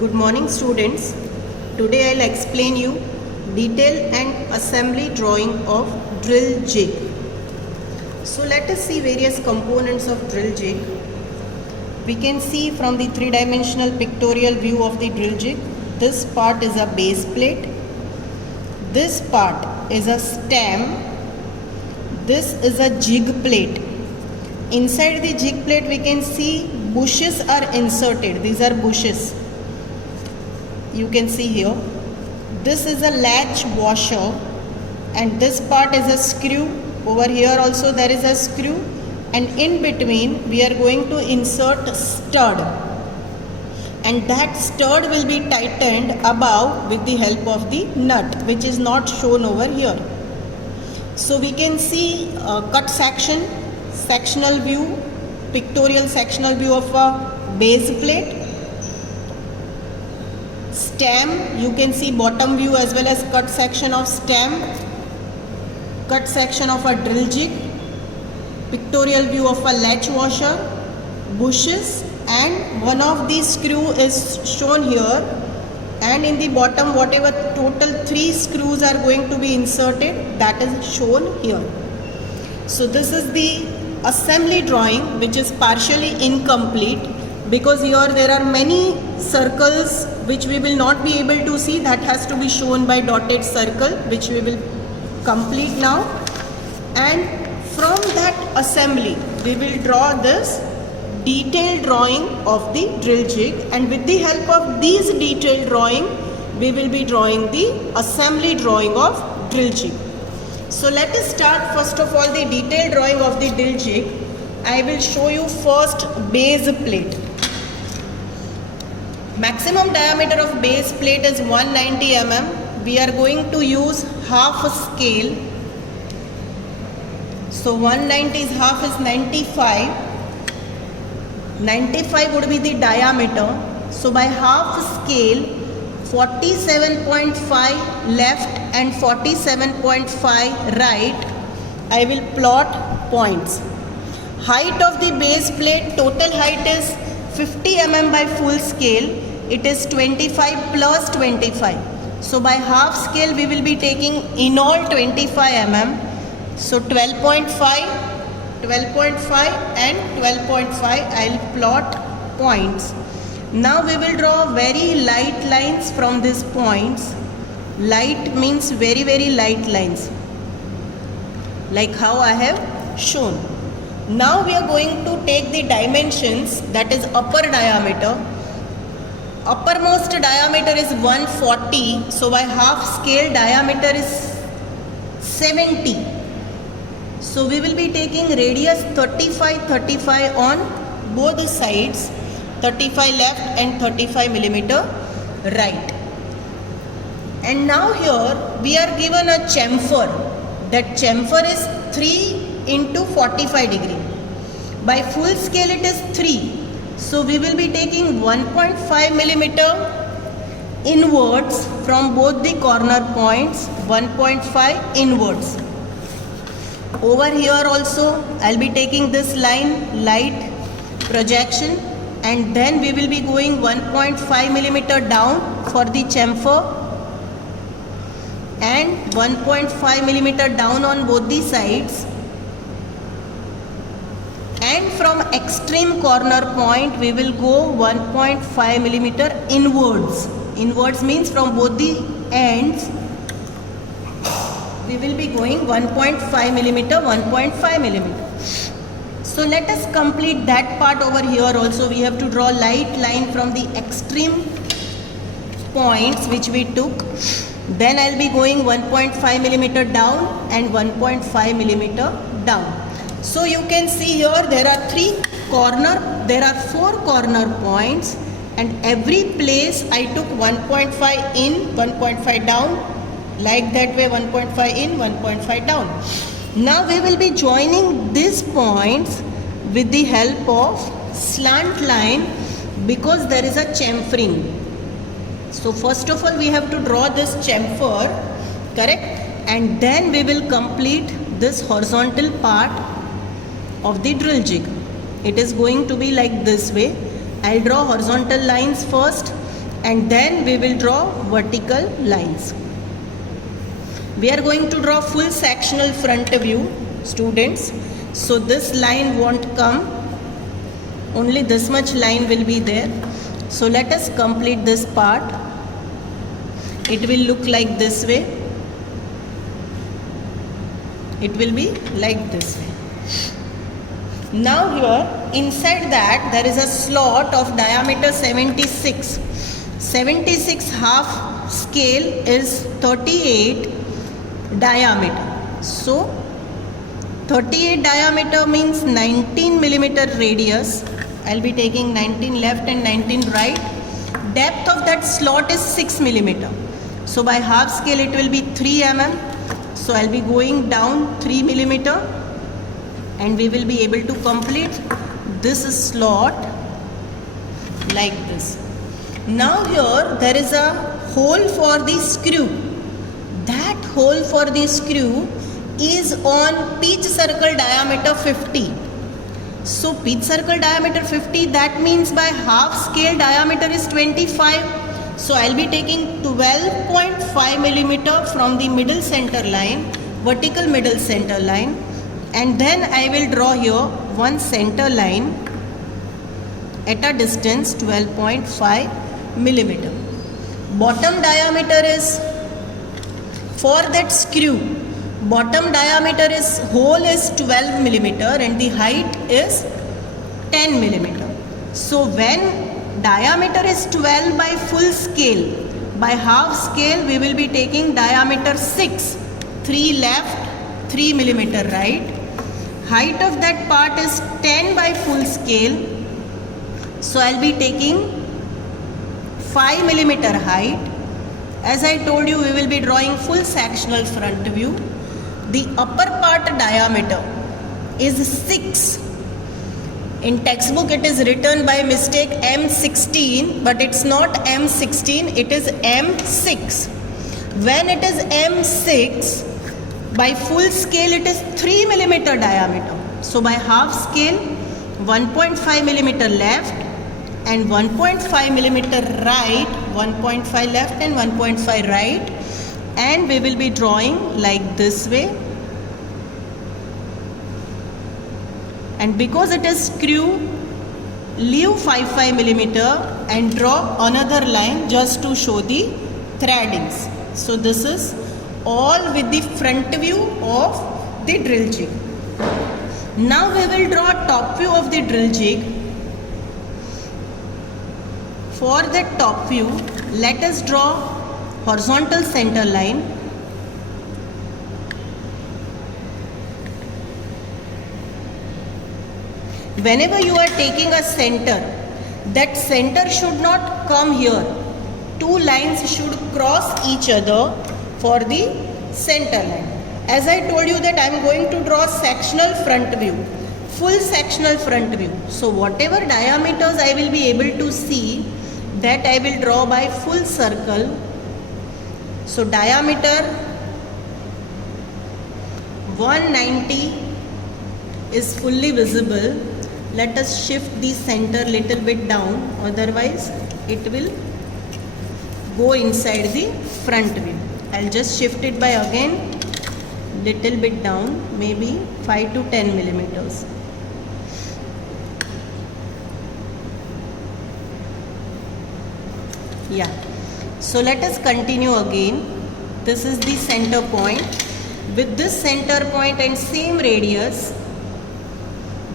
Good morning students. Today I'll explain you detail and assembly drawing of drill jig. So let us see various components of drill jig. We can see from the three-dimensional pictorial view of the drill jig, this part is a base plate, this part is a stem, this is a jig plate. Inside the jig plate we can see bushes are inserted. These are bushes. You can see here. This is a latch washer and this part is a screw. Over here also there is a screw, and in between we are going to insert stud, and that stud will be tightened above with the help of the nut, which is not shown over here. So we can see a cut section, sectional view, pictorial sectional view of a base plate, stem, you can see bottom view as well as cut section of stem, cut section of a drill jig, pictorial view of a latch washer, bushes, and one of these screw is shown here, and in the bottom whatever total 3 screws are going to be inserted, that is shown here. So this is the assembly drawing, which is partially incomplete because here there are many circles which we will not be able to see. That has to be shown by dotted circle, which we will complete now. And from that assembly we will draw this detailed drawing of the drill jig, and with the help of these detailed drawing we will be drawing the assembly drawing of drill jig. So let us start first of all the detailed drawing of the drill jig. I will show you first base plate. Maximum diameter of base plate is 190 mm. We are going to use half scale. So 190 is half is 95. 95 would be the diameter. So by half scale, 47.5 left and 47.5 right, I will plot points. Height of the base plate, total height is 50 mm by full scale. It is 25 plus 25. So by half scale we will be taking in all 25 mm. So 12.5 and 12.5 I'll plot points. Now we will draw very light lines from these points. Light means very light lines, like how I have shown. Now we are going to take the dimensions, that is upper diameter. Uppermost diameter is 140, so by half scale diameter is 70. So we will be taking radius 35 on both sides, 35 left and 35 millimeter right. And now here we are given a chamfer. That chamfer is 3 into 45 degree. By full scale it is 3. So we will be taking 1.5 millimeter inwards from both the corner points, 1.5 inwards. Over here also I'll be taking this line, light projection, and then we will be going 1.5 millimeter down for the chamfer and 1.5 millimeter down on both the sides. And from extreme corner point we will go 1.5 millimeter inwards. Inwards means from both the ends we will be going 1.5 millimeter, 1.5 millimeter. So let us complete that part over here also. We have to draw light line from the extreme points which we took. Then I'll be going 1.5 millimeter down and 1.5 millimeter down. So you can see here there are 4 corner points, and every place I took 1.5 in, 1.5 down, like that way 1.5 in, 1.5 down. Now we will be joining these points with the help of slant line because there is a chamfering. So first of all we have to draw this chamfer, correct? And then we will complete this horizontal part of the drill jig. It is going to be like this way. I'll draw horizontal lines first and then we will draw vertical lines. We are going to draw full sectional front view, students. So this line won't come, only this much line will be there. So let us complete this part. It will look like this way. It will be like this way. Now here inside that there is a slot of diameter 76. 76 half scale is 38 diameter. So 38 diameter means 19 millimeter radius. I'll be taking 19 left and 19 right. Depth of that slot is 6 millimeter. So by half scale it will be 3 mm. So I'll be going down 3 millimeter and we will be able to complete this slot like this. Now here there is a hole for the screw. That hole for the screw is on pitch circle diameter 50. So pitch circle diameter 50, that means by half scale diameter is 25. So I'll be taking 12.5 millimeter from the middle center line, vertical middle center line, and then I will draw here one center line at a distance 12.5 millimeter. Bottom diameter is, for that screw, bottom diameter is, hole is 12 millimeter and the height is 10 millimeter. So when diameter is 12 by full scale, by half scale we will be taking diameter 6, 3 left, 3 millimeter right. Height of that part is 10 by full scale. So I'll be taking 5 millimeter height. As I told you, we will be drawing full sectional front view. The upper part diameter is 6. In textbook it is written by mistake M16, but it's not M16, it is M6. When it is M6, by full scale it is 3 millimeter diameter. So by half scale 1.5 millimeter left and 1.5 millimeter right, 1.5 left and 1.5 right, and we will be drawing like this way. And because it is screw, leave 5 millimeter and draw another line just to show the threadings. So this is all with the front view of the drill jig. Now we will draw top view of the drill jig. For the top view, let us draw horizontal center line. Whenever you are taking a center, that center should not come here. Two lines should cross each other for the center line. As I told you that I am going to draw sectional front view, full sectional front view. So whatever diameters I will be able to see, that I will draw by full circle. So diameter 190 is fully visible. Let us shift the center little bit down, otherwise it will go inside the front view. I'll just shift it by again little bit down, maybe 5 to 10 millimeters. Yeah. So let us continue again. This is the center point. With this center point and same radius,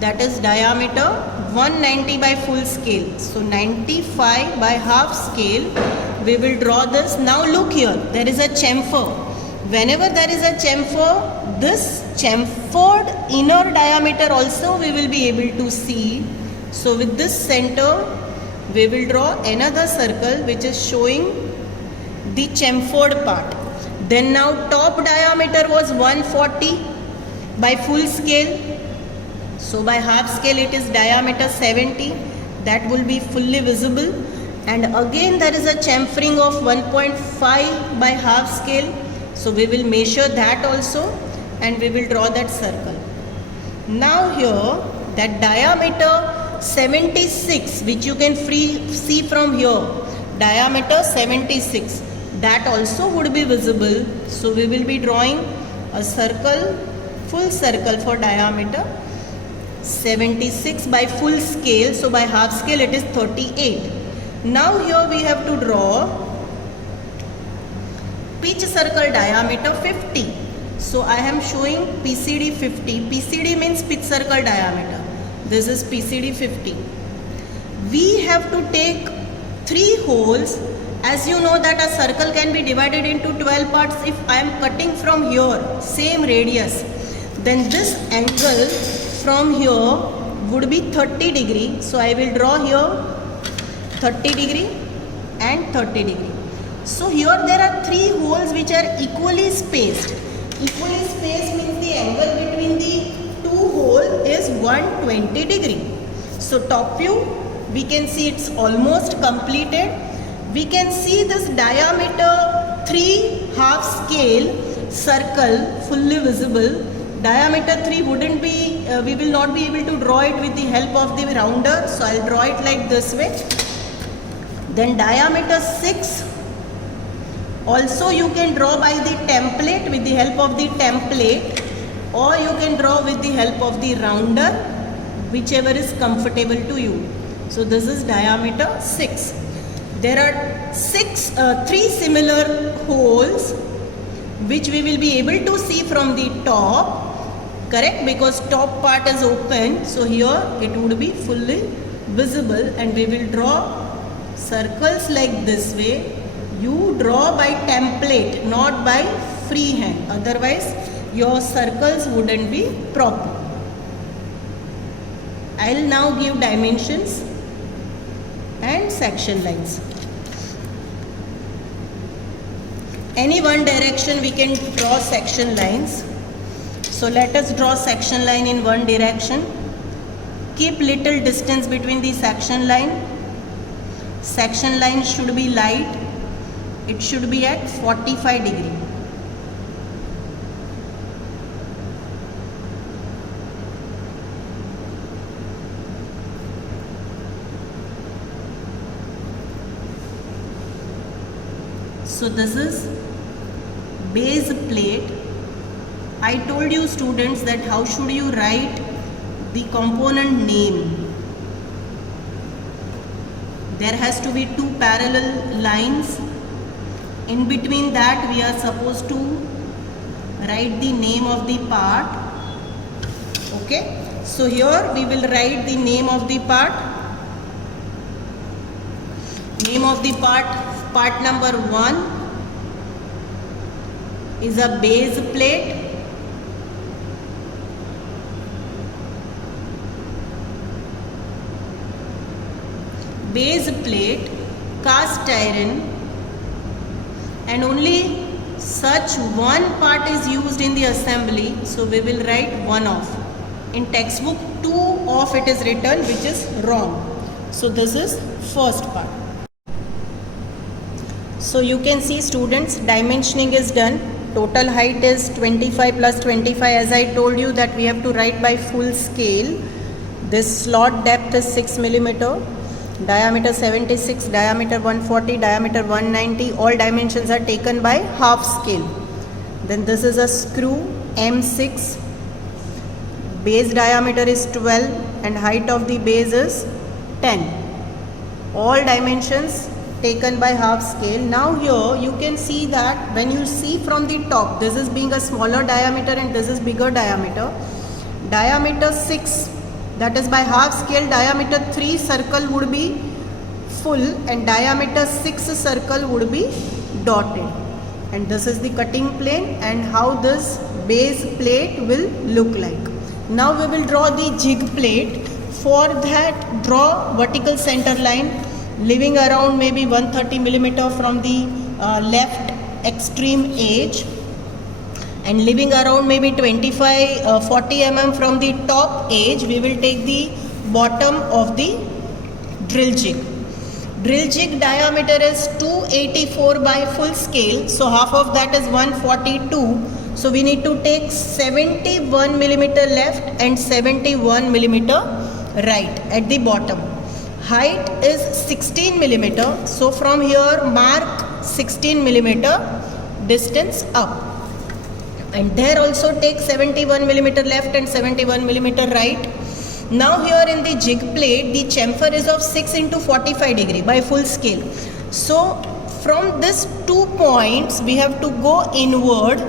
that is diameter 190 by full scale. So 95 by half scale, we will draw this. Now look here, there is a chamfer. Whenever there is a chamfer, this chamfered inner diameter also we will be able to see. So with this center, we will draw another circle which is showing the chamfered part. Then now top diameter was 140 by full scale. So by half scale it is diameter 70. That will be fully visible. And again there is a chamfering of 1.5 by half scale. So we will measure that also and we will draw that circle. Now here that diameter 76, which you can see from here, diameter 76, that also would be visible. So we will be drawing a circle, full circle for diameter 76 by full scale. So by half scale it is 38. Now here we have to draw pitch circle diameter 50. So I am showing PCD 50. PCD means pitch circle diameter. This is PCD 50. We have to take 3 holes. As you know that a circle can be divided into 12 parts. If I am cutting from here, same radius, then this angle from here would be 30 degree. So I will draw here 30 degree and 30 degree. So here there are 3 holes which are equally spaced. Equally spaced means the angle between the 2 holes is 120 degree. So top view, we can see it's almost completed. We can see this diameter 3 half scale circle fully visible. Diameter 3 wouldn't be, we will not be able to draw it with the help of the rounder. So I'll draw it like this way. Then diameter 6, also you can draw by the template, with the help of the template, or you can draw with the help of the rounder, whichever is comfortable to you. So this is diameter 6. There are 3 similar holes which we will be able to see from the top, correct, because top part is open. So here it would be fully visible, and we will draw circles like this way. You draw by template, not by freehand, otherwise your circles wouldn't be proper. I'll now give dimensions and section lines. Any one direction we can draw section lines. So let us draw section line in one direction. Keep little distance between the section line. Section line should be light. It should be at 45 degree. So this is base plate. I told you students that how should you write the component name. There has to be 2 parallel lines. In between that we are supposed to write the name of the part. Okay. So here we will write the name of the part. Name of the part number 1 is a base plate. Base plate, cast iron, and only such one part is used in the assembly. So we will write 1 off. In textbook 2 off it is written, which is wrong. So this is first part. So you can see students, dimensioning is done. Total height is 25 plus 25. As I told you that we have to write by full scale. This slot depth is 6 millimeter. Diameter 76, diameter 140, diameter 190. All dimensions are taken by half scale. Then this is a screw M6. Base diameter is 12 and height of the base is 10. All dimensions taken by half scale. Now here you can see that when you see from the top, this is being a smaller diameter and this is bigger diameter. Diameter 6, that is by half scale, diameter 3 circle would be full and diameter 6 circle would be dotted. And this is the cutting plane and how this base plate will look like. Now we will draw the jig plate. For that, draw vertical center line leaving around maybe 130 millimeter from the left extreme edge and leaving around maybe 40 mm from the top edge. We will take the bottom of the drill jig. Drill jig diameter is 284 by full scale, so half of that is 142. So we need to take 71 millimeter left and 71 millimeter right at the bottom. height is 16 millimeter. So from here mark 16 millimeter distance up, and there also take 71 millimeter left and 71 millimeter right. Now here in the jig plate the chamfer is of 6 into 45 degree by full scale. So from this 2 points we have to go inward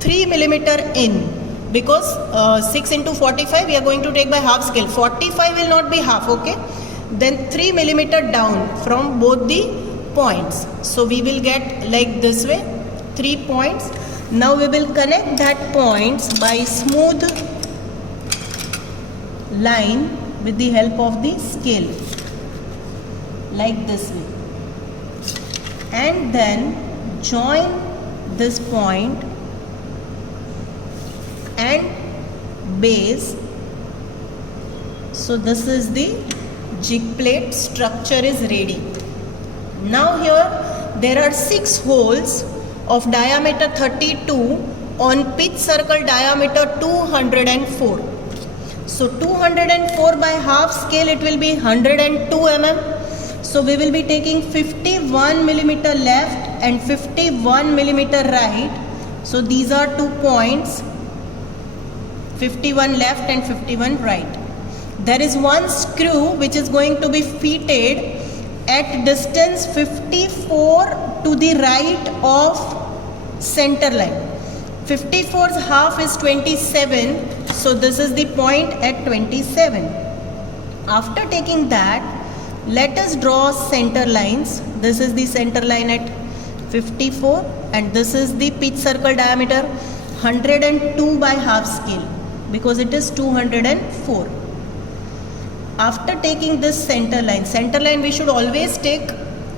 3 millimeter in, because 6 into 45 we are going to take by half scale. 45 will not be half, okay? Then 3 millimeter down from both the points. So we will get like this way 3 points. Now we will connect that points by smooth line with the help of the scale, like this way, and then join this point and base. So this is the jig plate structure is ready. Now here there are 6 holes of diameter 32 on pitch circle diameter 204. So 204 by half scale it will be 102 mm. So we will be taking 51 millimeter left and 51 millimeter right. So these are 2 points, 51 left and 51 right. There is one screw which is going to be fitted at distance 54 to the right of center line. 54's half is 27, so this is the point at 27. After taking that, let us draw center lines. This is the center line at 54 and this is the pitch circle diameter 102 by half scale, because it is 204. After taking this center line we should always take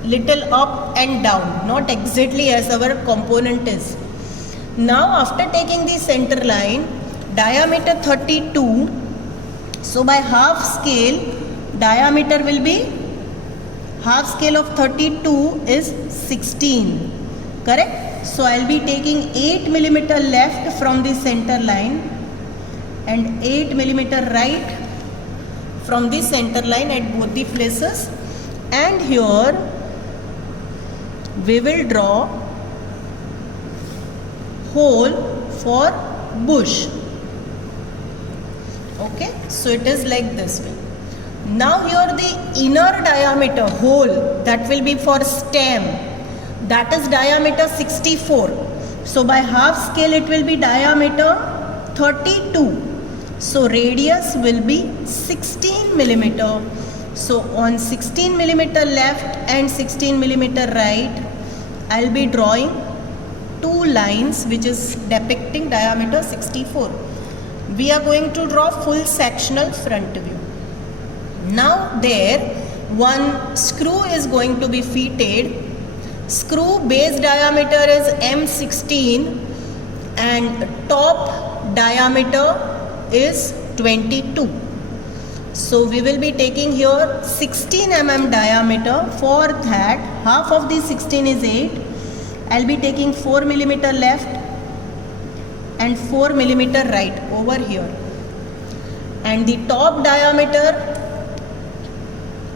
little up and down, not exactly as our component is. Now after taking the center line, diameter 32, so by half scale diameter will be, half scale of 32 is 16, correct? So I will be taking 8 millimeter left from the center line and 8 millimeter right from the center line at both the places, and here we will draw hole for bush. Okay, so it is like this way. Now here the inner diameter hole that will be for stem, that is diameter 64. So by half scale it will be diameter 32. So radius will be 16 millimeter. So on 16 millimeter left and 16 millimeter right, I will be drawing 2 lines which is depicting diameter 64. We are going to draw full sectional front view. Now there one screw is going to be fitted. Screw base diameter is M16 and top diameter is 22. So we will be taking here 16 mm diameter. For that half of the 16 is 8. I will be taking 4 millimeter left and 4 millimeter right over here, and the top diameter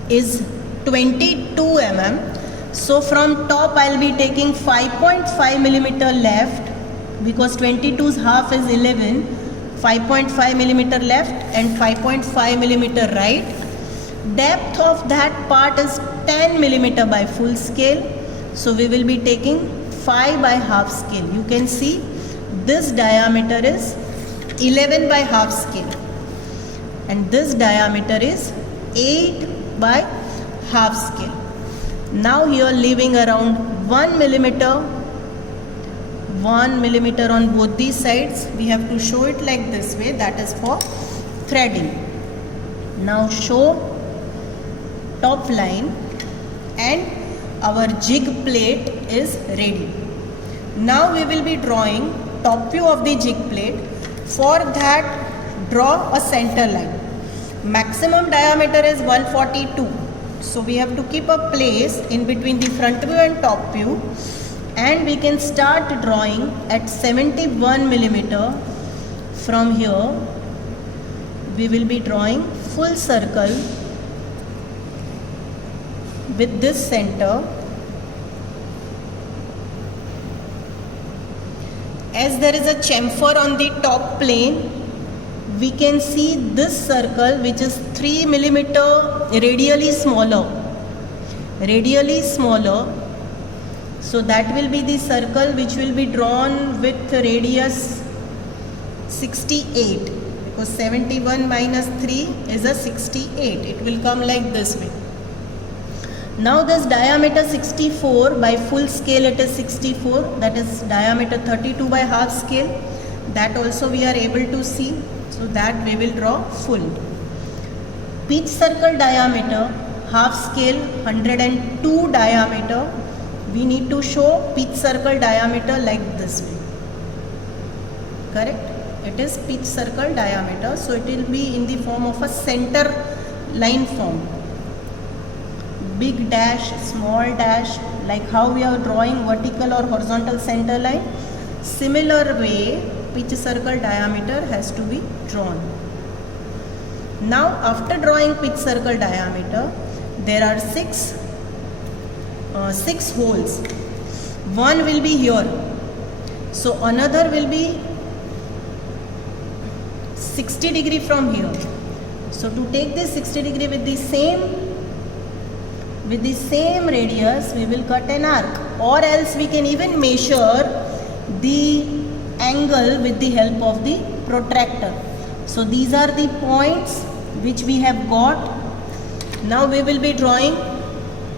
is 22 mm. So from top I will be taking 5.5 millimeter left, because 22's half is 11. 5.5 millimeter left and 5.5 millimeter right. Depth of that part is 10 millimeter by full scale. So we will be taking 5 by half scale. You can see this diameter is 11 by half scale and this diameter is 8 by half scale. Now here leaving around 1 millimeter on both these sides. We have to show it like this way, that is for threading. Now show top line and our jig plate is ready. Now we will be drawing top view of the jig plate. For that draw a center line. Maximum diameter is 142. So we have to keep a place in between the front view and top view. And we can start drawing at 71 millimeter. From here we will be drawing full circle with this center. As there is a chamfer on the top plane, we can see this circle which is 3 millimeter radially smaller. So that will be the circle which will be drawn with radius 68, because 71 minus 3 is a 68. It will come like this way. Now this diameter 64, by full scale it is 64, that is diameter 32 by half scale. That also we are able to see. So that we will draw full. Pitch circle diameter, half scale 102 diameter. We need to show pitch circle diameter like this way. Correct? It is pitch circle diameter. So it will be in the form of a center line form. Big dash, small dash, like how we are drawing vertical or horizontal center line. Similar way, pitch circle diameter has to be drawn. Now after drawing pitch circle diameter, there are six holes. One will be here. So another will be 60 degree from here. So to take this 60 degree with the same radius, we will cut an arc, or else we can even measure the angle with the help of the protractor. So these are the points which we have got. Now we will be drawing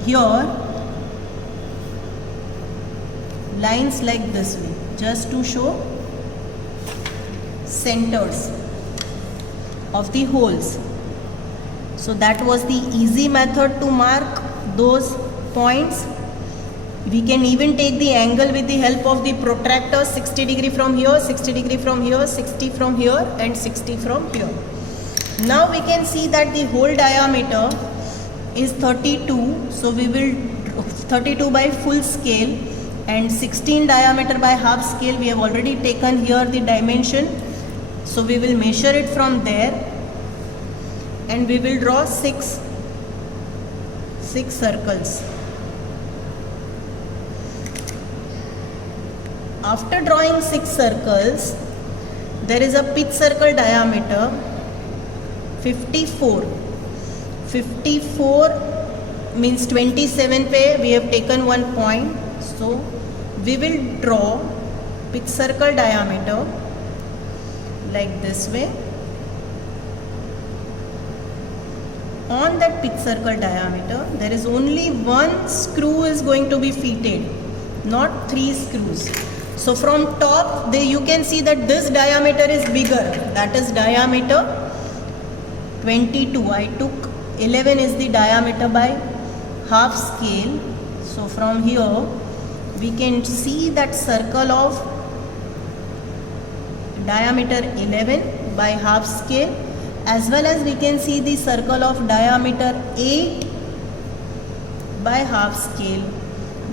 here lines like this way, just to show centers of the holes. So that was the easy method to mark those points. We can even take the angle with the help of the protractor, 60 degree from here, 60 degree from here, 60 from here and 60 from here. Now we can see that the whole diameter is 32. So we will 32 by full scale and 16 diameter by half scale. We have already taken here the dimension. So we will measure it from there and we will draw six circles. After drawing 6 circles, there is a pitch circle diameter 54. 54 means 27 पे we have taken 1 point. So we will draw pitch circle diameter like this way. On that pitch circle diameter, there is only 1 screw is going to be fitted, not 3 screws. So from top, you can see that this diameter is bigger. That is diameter 22. I took 11 is the diameter by half scale. So from here, we can see that circle of diameter 11 by half scale, as well as we can see the circle of diameter 8 by half scale.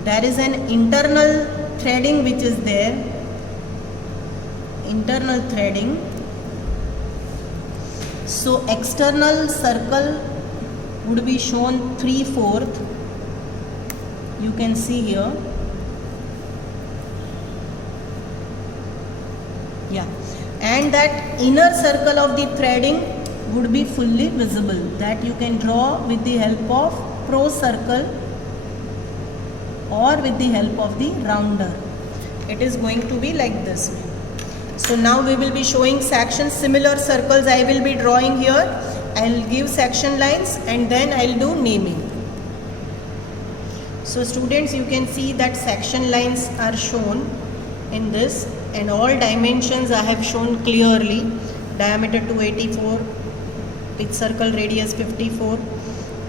There is an internal threading which is there, internal threading. So external circle would be shown 3/4. You can see here. Yeah, and that inner circle of the threading would be fully visible. That you can draw with the help of pro circle or with the help of the rounder. It is going to be like this. So now we will be showing sections. Similar circles I will be drawing here. I will give section lines and then I will do naming. So students, you can see that section lines are shown in this, and all dimensions I have shown clearly. Diameter 284, pitch circle radius 54,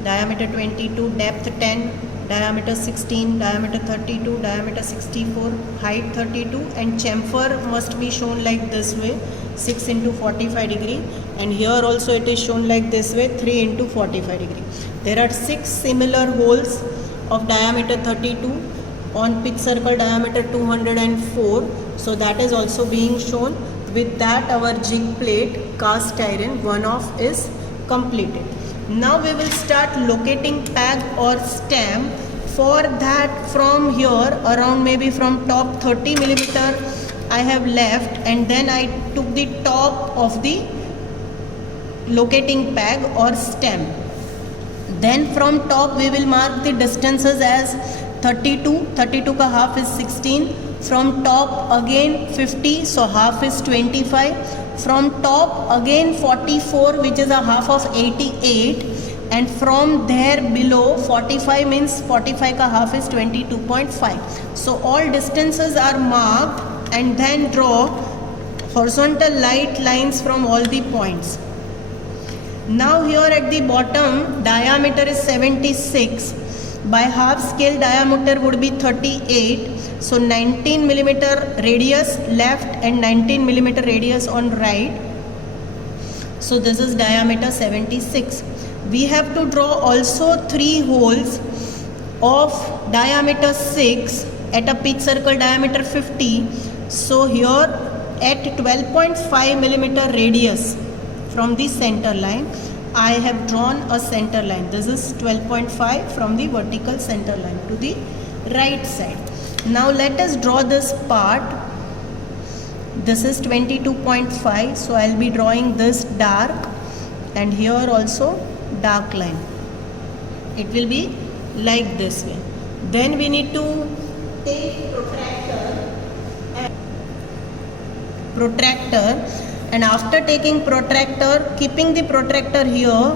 diameter 22, depth 10, diameter 16, diameter 32, diameter 64, height 32, and chamfer must be shown like this way, 6 into 45 degree, and here also it is shown like this way, 3 into 45 degree. There are 6 similar holes of diameter 32 on pitch circle diameter 204, so that is also being shown. With that, our jig plate cast iron 1 off is completed. Now we will start locating peg or stem. For that, from here around maybe from top 30 millimeter I have left, and then I took the top of the locating peg or stem. Then from top we will mark the distances as 32. 32 ka half is 16. From top again 50, so half is 25. From top again 44, which is a half of 88. And from there below 45 means 45 ka half is 22.5. So all distances are marked, and then draw horizontal light lines from all the points. Now here at the bottom, diameter is 76. By half scale diameter would be 38. So 19 millimeter radius left and 19 millimeter radius on right. So this is diameter 76. We have to draw also 3 holes of diameter 6 at a pitch circle diameter 50. So here at 12.5 millimeter radius from the center line, I have drawn a center line. This is 12.5 from the vertical center line to the right side. Now let us draw this part. This is 22.5, so I will be drawing this dark, and here also dark line. It will be like this way. Then we need to take protractor, and after taking protractor, keeping the protractor here,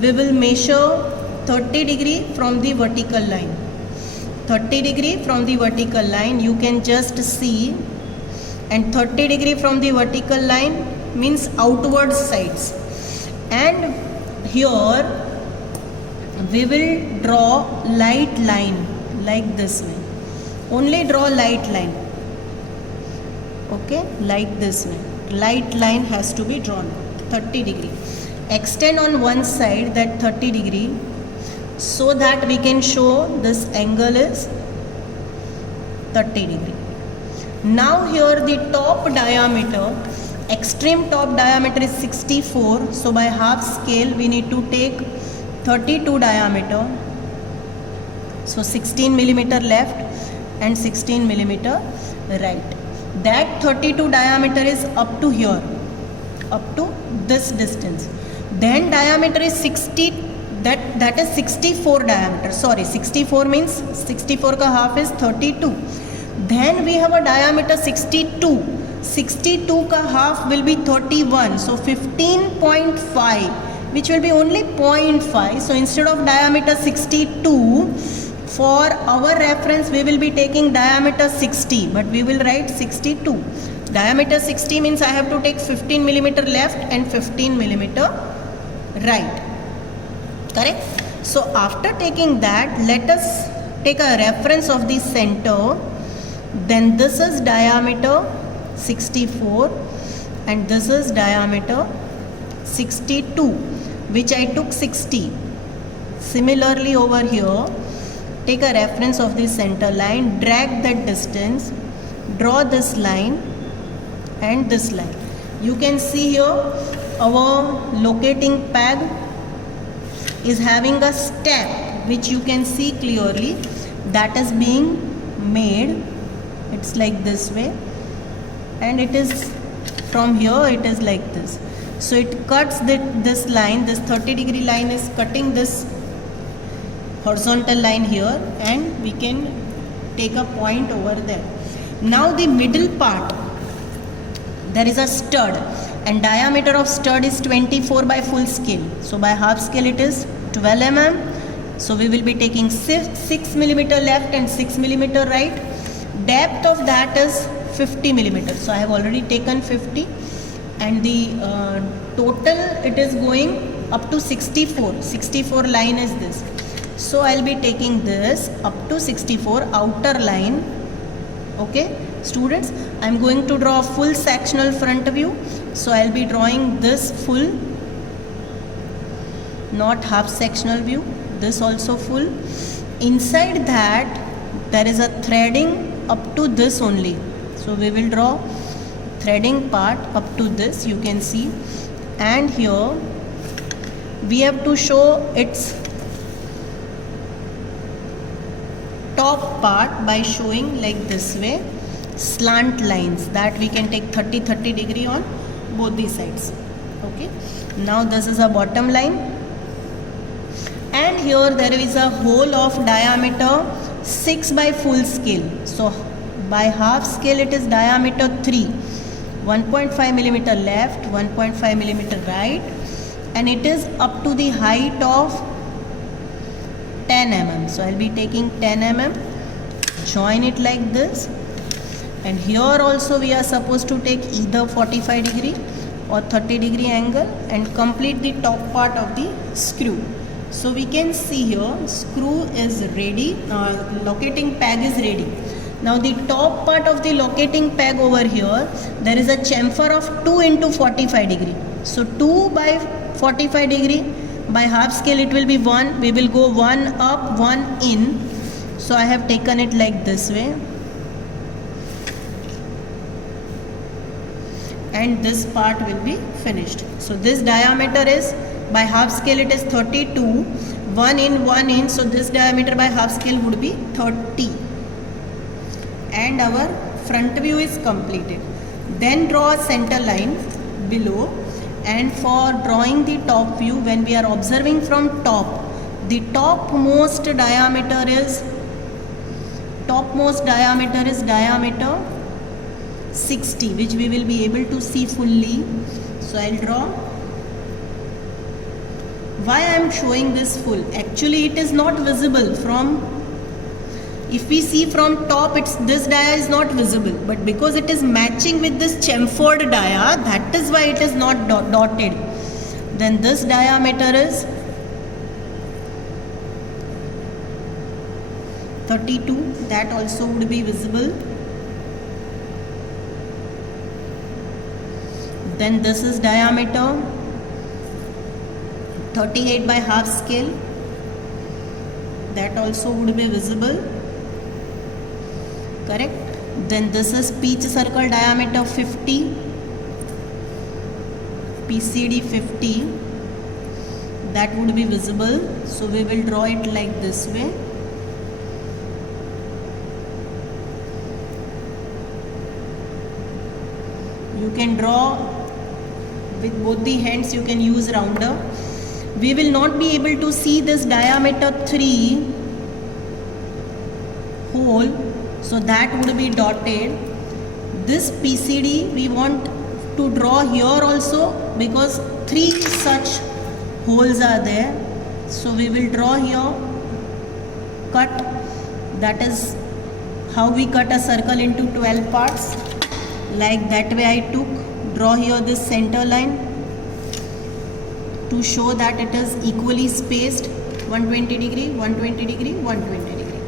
we will measure 30 degree from the vertical line. 30 degree from the vertical line, you can just see, and 30 degree from the vertical line means outward sides. And here we will draw light line like this way. Only draw light line. Okay, like this way. Light line has to be drawn 30 degree. Extend on one side that 30 degree so that we can show this angle is 30 degree. Now here the top diameter, extreme top diameter is 64. So by half scale we need to take 32 diameter. So 16 millimeter left and 16 millimeter right. That 32 diameter is up to here, up to this distance. Then diameter is 60, that is 64 diameter. Sorry, 64 means 64 ka half is 32. Then we have a diameter 62. 62 ka half will be 31. So 15.5, which will be only 0.5. So instead of diameter 62, for our reference we will be taking diameter 60, but we will write 62. Diameter 60 means I have to take 15 millimeter left and 15 millimeter right. Correct? So after taking that, let us take a reference of the center. Then this is diameter 64 and this is diameter 62, which I took 60. Similarly over here, take a reference of the center line, drag that distance, draw this line and this line. You can see here our locating peg is having a step, which you can see clearly, that is being made. It's like this way, and it is from here it is like this. So it cuts this line, this 30 degree line is cutting this horizontal line here, and we can take a point over there. Now the middle part, there is a stud, and diameter of stud is 24 by full scale. So by half scale it is 12 mm. So we will be taking 6 millimeter left and 6 millimeter right. Depth of that is 50 millimeters. So I have already taken 50, and the total it is going up to 64. 64 line is this. So I'll be taking this up to 64 outer line. Okay, students, I'm going to draw a full sectional front view. So I'll be drawing this full, not half sectional view, this also full. Inside that there is a threading up to this only. So we will draw threading part up to this, you can see. And here we have to show its top part by showing like this way slant lines that we can take 30 degree on both the sides. Okay, now this is a bottom line, and here there is a hole of diameter 6 by full scale. So by half scale it is diameter 3, 1.5 millimeter left, 1.5 millimeter right, and it is up to the height of 10 mm. So I'll be taking 10 mm, join it like this, and here also we are supposed to take either 45 degree or 30 degree angle and complete the top part of the screw. So we can see here screw is ready, locating peg is ready. Now the top part of the locating peg over here, there is a chamfer of 2 into 45 degree. So 2 by 45 degree, by half scale it will be 1. We will go 1 up, 1 in. So I have taken it like this way. And this part will be finished. So this diameter is, by half scale it is 32, 1 in, 1 in. So this diameter by half scale would be 30. And our front view is completed. Then draw a center line below, and for drawing the top view, when we are observing from top, the topmost diameter is diameter 60, which we will be able to see fully. So I'll draw. Why I am showing this full? Actually it is not visible from, if we see from top, this dia is not visible, but because it is matching with this chamfered dia, that is why it is not dotted. Then this diameter is 32, that also would be visible. Then this is diameter 38 by half scale, that also would be visible. Correct. Then this is pitch circle diameter 50, PCD 50, that would be visible. So we will draw it like this way. You can draw with both the hands, you can use rounder. We will not be able to see this diameter 3 hole, so that would be dotted. This PCD we want to draw here also, because 3 such holes are there. So we will draw here, cut. That is how we cut a circle into 12 parts. Like that way I took. Draw here this center line to show that it is equally spaced, 120 degree, 120 degree, 120 degree.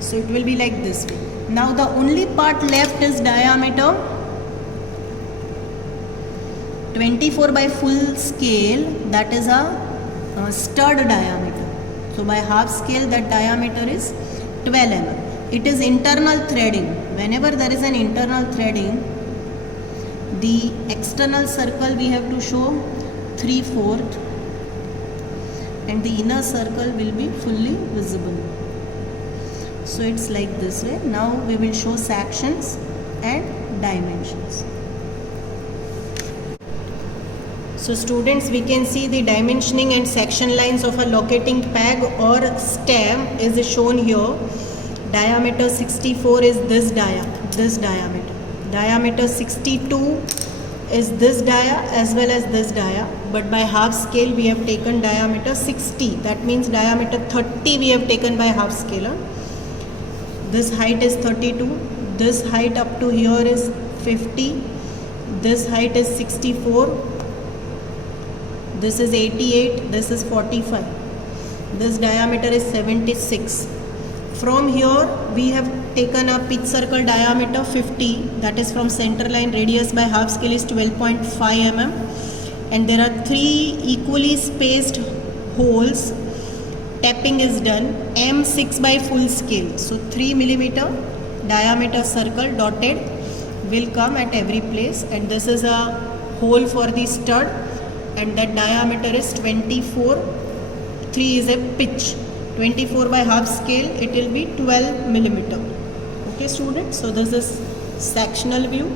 So it will be like this way. Now the only part left is diameter 24 by full scale, that is a stud diameter. So by half scale that diameter is 12 mm. It is internal threading. Whenever there is an internal threading, the external circle we have to show 3/4 and the inner circle will be fully visible. So it's like this way. Now we will show sections and dimensions. So students, we can see the dimensioning and section lines of a locating peg or stem is shown here. Diameter 64 is this diameter. Diameter 62 is this dia as well as this dia, but by half scale we have taken diameter 60. That means diameter 30 we have taken by half scale. This height is 32. This height up to here is 50. This height is 64. This is 88. This is 45. This diameter is 76. From here we have taken a pitch circle diameter 50, that is from center line. Radius by half scale is 12.5 mm, and there are 3 equally spaced holes. Tapping is done. M6 by full scale, so 3 millimeter diameter circle dotted will come at every place, and this is a hole for the stud, and that diameter is 24. 3 is a pitch. 24 by half scale, it will be 12 millimeter. Okay students, so this is sectional view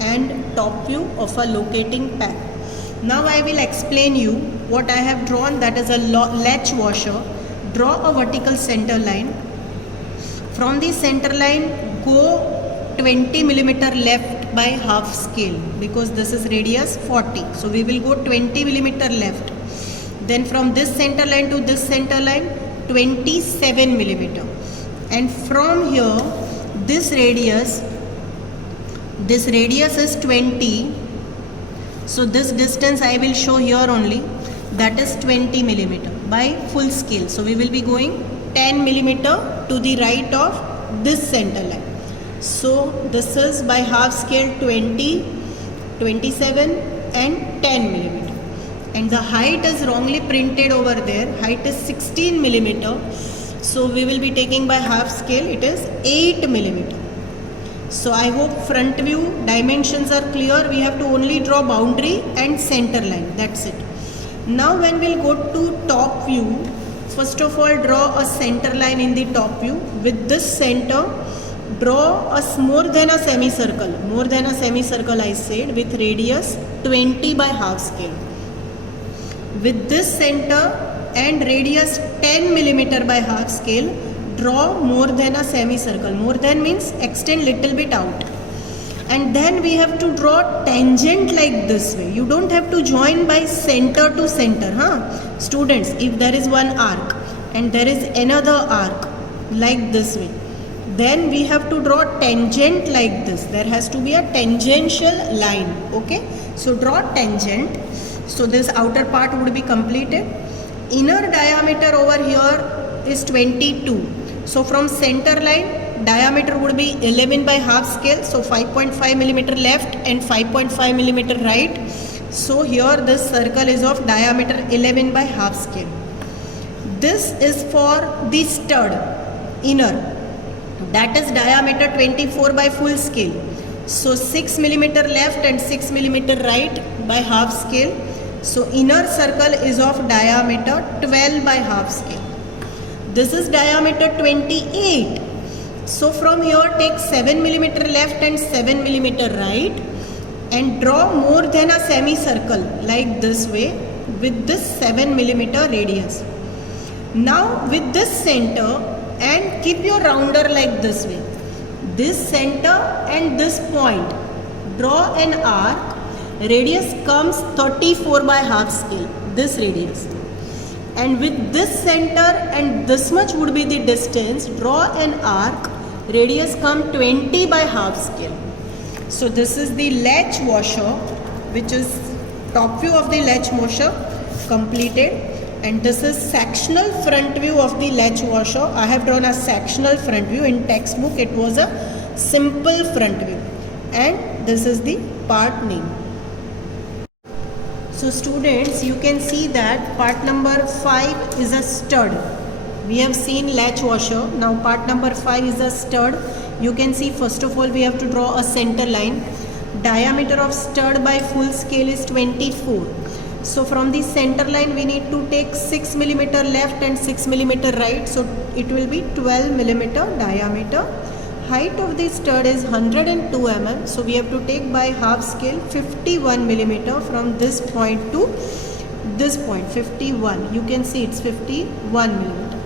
and top view of a locating pack. Now I will explain you what I have drawn, that is a latch washer. Draw a vertical center line. From the center line, go 20 millimeter left by half scale, because this is radius 40. So we will go 20 millimeter left. Then from this center line to this center line, 27 millimeter. And from here, this radius is 20. So this distance I will show here only, that is 20 millimeter by full scale. So we will be going 10 millimeter to the right of this center line. So this is by half scale 20, 27 and 10 millimeter. And the height is wrongly printed over there. Height is 16 millimeter. So we will be taking by half scale, it is 8 millimeter. So I hope front view dimensions are clear. We have to only draw boundary and center line. That's it. Now when we'll go to top view, first of all draw a center line in the top view. With this center, draw a more than a semicircle. More than a semicircle I said, with radius 20 by half scale. With this center and radius 10 millimeter by half scale, draw more than a semicircle. More than means extend little bit out. And then we have to draw tangent like this way. You don't have to join by center to center. Students, if there is one arc and there is another arc like this way, then we have to draw tangent like this. There has to be a tangential line. Okay, so draw tangent. So this outer part would be completed. Inner diameter over here is 22. So from center line, diameter would be 11 by half scale. So 5.5 millimeter left and 5.5 millimeter right. So here this circle is of diameter 11 by half scale. This is for the stud, inner. That is diameter 24 by full scale. So 6 millimeter left and 6 millimeter right by half scale. So inner circle is of diameter 12 by half scale. This is diameter 28. So from here take 7 millimeter left and 7 millimeter right and draw more than a semicircle like this way with this 7 millimeter radius. Now with this center, and keep your rounder like this way. This center and this point, draw an arc. Radius comes 34 by half scale, this radius. And with this center and this much would be the distance, draw an arc. Radius come 20 by half scale. So this is the latch washer, which is top view of the latch washer completed. And this is sectional front view of the latch washer. I have drawn a sectional front view. In textbook it was a simple front view. And this is the part name. So students, you can see that part number 5 is a stud. We have seen latch washer. Now part number 5 is a stud. You can see first of all we have to draw a center line. Diameter of stud by full scale is 24. So from the center line we need to take 6 millimeter left and 6 millimeter right. So it will be 12 millimeter diameter. Height of the stud is 102 mm. So we have to take by half scale 51 millimeter from this point to this point, 51. You can see it's 51 millimeter.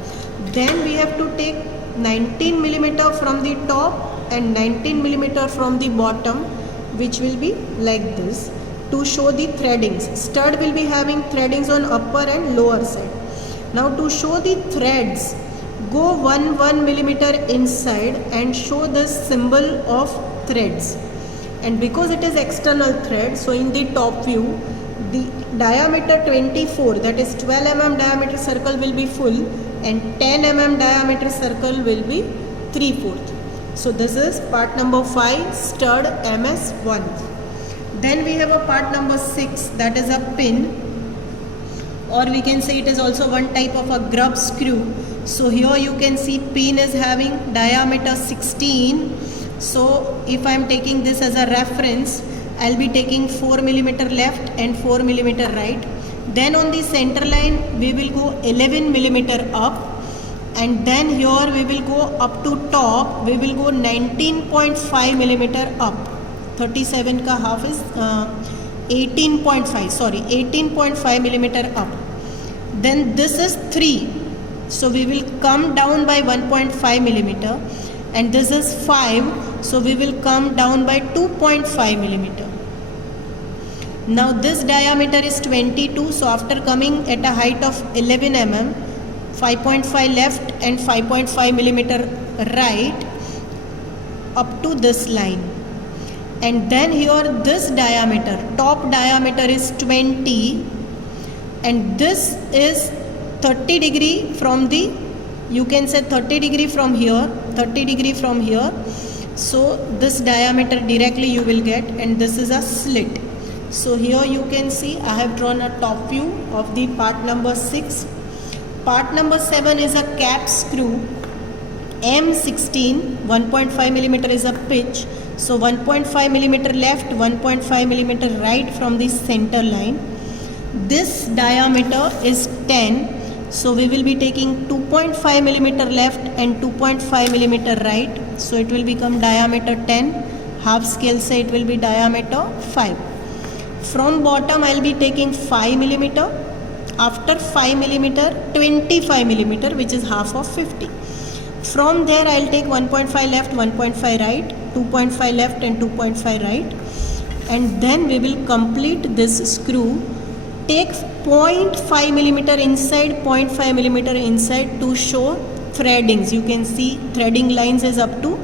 Then we have to take 19 millimeter from the top and 19 millimeter from the bottom, which will be like this, to show the threadings. Stud will be having threadings on upper and lower side. Now to show the threads, go 1 millimeter inside and show this symbol of threads. And because it is external thread, so in the top view, the diameter 24, that is 12 mm diameter circle will be full and 10 mm diameter circle will be 3/4. So this is part number 5, stud MS1. Then we have a part number 6, that is a pin, or we can say it is also one type of a grub screw. So here you can see pin is having diameter 16. So if I am taking this as a reference I'll be taking 4 millimeter left and 4 millimeter right. Then on the center line we will go 11 millimeter up, and then here we will go up to top, we will go 19.5 millimeter up. 37 ka half is 18.5 millimeter up. Then this is 3, so we will come down by 1.5 millimeter, and this is 5, so we will come down by 2.5 millimeter. Now this diameter is 22, so after coming at a height of 11 mm, 5.5 left and 5.5 millimeter right up to this line. And then here this diameter, top diameter is 20, and this is 30 degree from the, you can say 30 degree from here, 30 degree from here. So this diameter directly you will get, and this is a slit. So here you can see I have drawn a top view of the part number 6. Part number 7 is a cap screw M16, 1.5 millimeter is a pitch. So 1.5 millimeter left, 1.5 millimeter right from the center line. This diameter is 10, so we will be taking 2.5 millimeter left and 2.5 millimeter right. So it will become diameter 10. Half scale say it will be diameter 5. From bottom I will be taking 5 millimeter. After 5 millimeter, 25 millimeter, which is half of 50. From there I will take 1.5 left, 1.5 right, 2.5 left and 2.5 right, and then we will complete this screw. Take 0.5 millimeter inside, 0.5 millimeter inside to show threadings. You can see threading lines is up to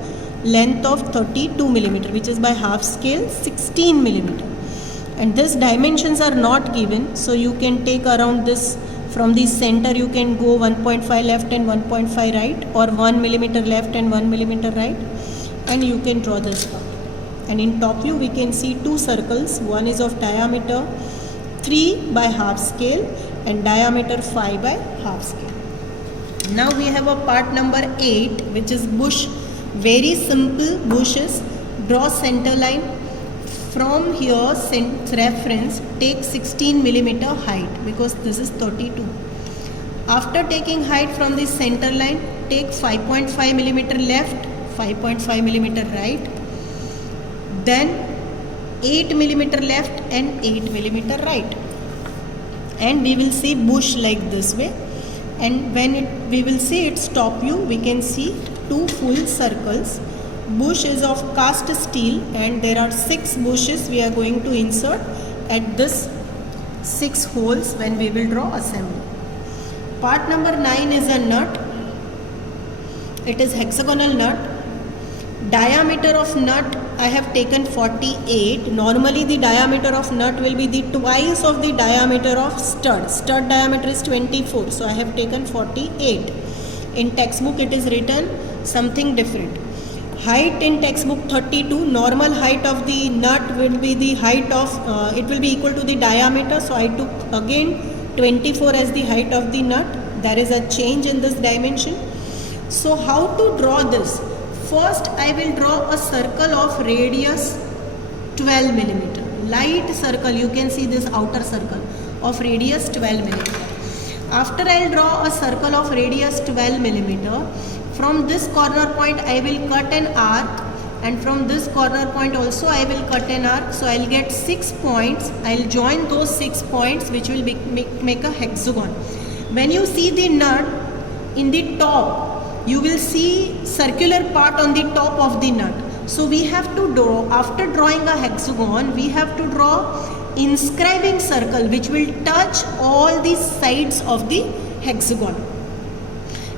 length of 32 millimeter, which is by half scale 16 millimeter. And this dimensions are not given, so you can take around this from the center, you can go 1.5 left and 1.5 right, or 1 millimeter left and 1 millimeter right, and you can draw this part. And in top view we can see two circles. One is of diameter 3 by half scale and diameter 5 by half scale. Now we have a part number 8, which is bush. Very simple bushes. Draw center line. From here reference take 16 millimeter height, because this is 32. After taking height from the center line, take 5.5 millimeter left, 5.5 millimeter right, then 8 millimeter left and 8 millimeter right, and we will see bush like this way. And when we will see its top view, we can see two full circles. Bush is of cast steel, and there are 6 bushes we are going to insert at this 6 holes when we will draw assembly. Part number 9 is a nut. It is hexagonal nut. Diameter of nut I have taken 48. Normally the diameter of nut will be the twice of the diameter of stud. Stud diameter is 24, so I have taken 48. In textbook it is written something different. Height in textbook 32. Normal height of the nut will be the height of, it will be equal to the diameter. So I took again 24 as the height of the nut. There is a change in this dimension. So how to draw this? First I will draw a circle of radius 12 millimeter. Light circle, you can see this outer circle of radius 12 millimeter. After I will draw a circle of radius 12 millimeter. From this corner point I will cut an arc, and from this corner point also I will cut an arc. So I will get 6 points. I will join those 6 points, which will make a hexagon. When you see the nut, in the top you will see circular part on the top of the nut. So we have to draw, after drawing a hexagon, we have to draw inscribing circle which will touch all the sides of the hexagon.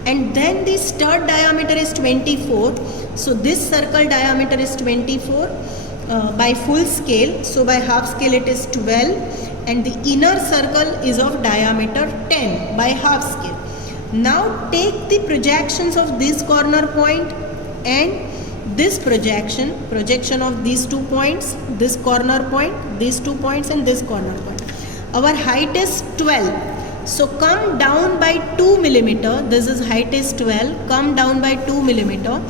And then the stud diameter is 24. So this circle diameter is 24 by full scale. So by half scale it is 12. And the inner circle is of diameter 10 by half scale. Now take the projections of this corner point and this projection of these 2 points, this corner point, these 2 points and this corner point. Our height is 12. So come down by 2 millimeter. This is height is 12. Come down by 2 millimeter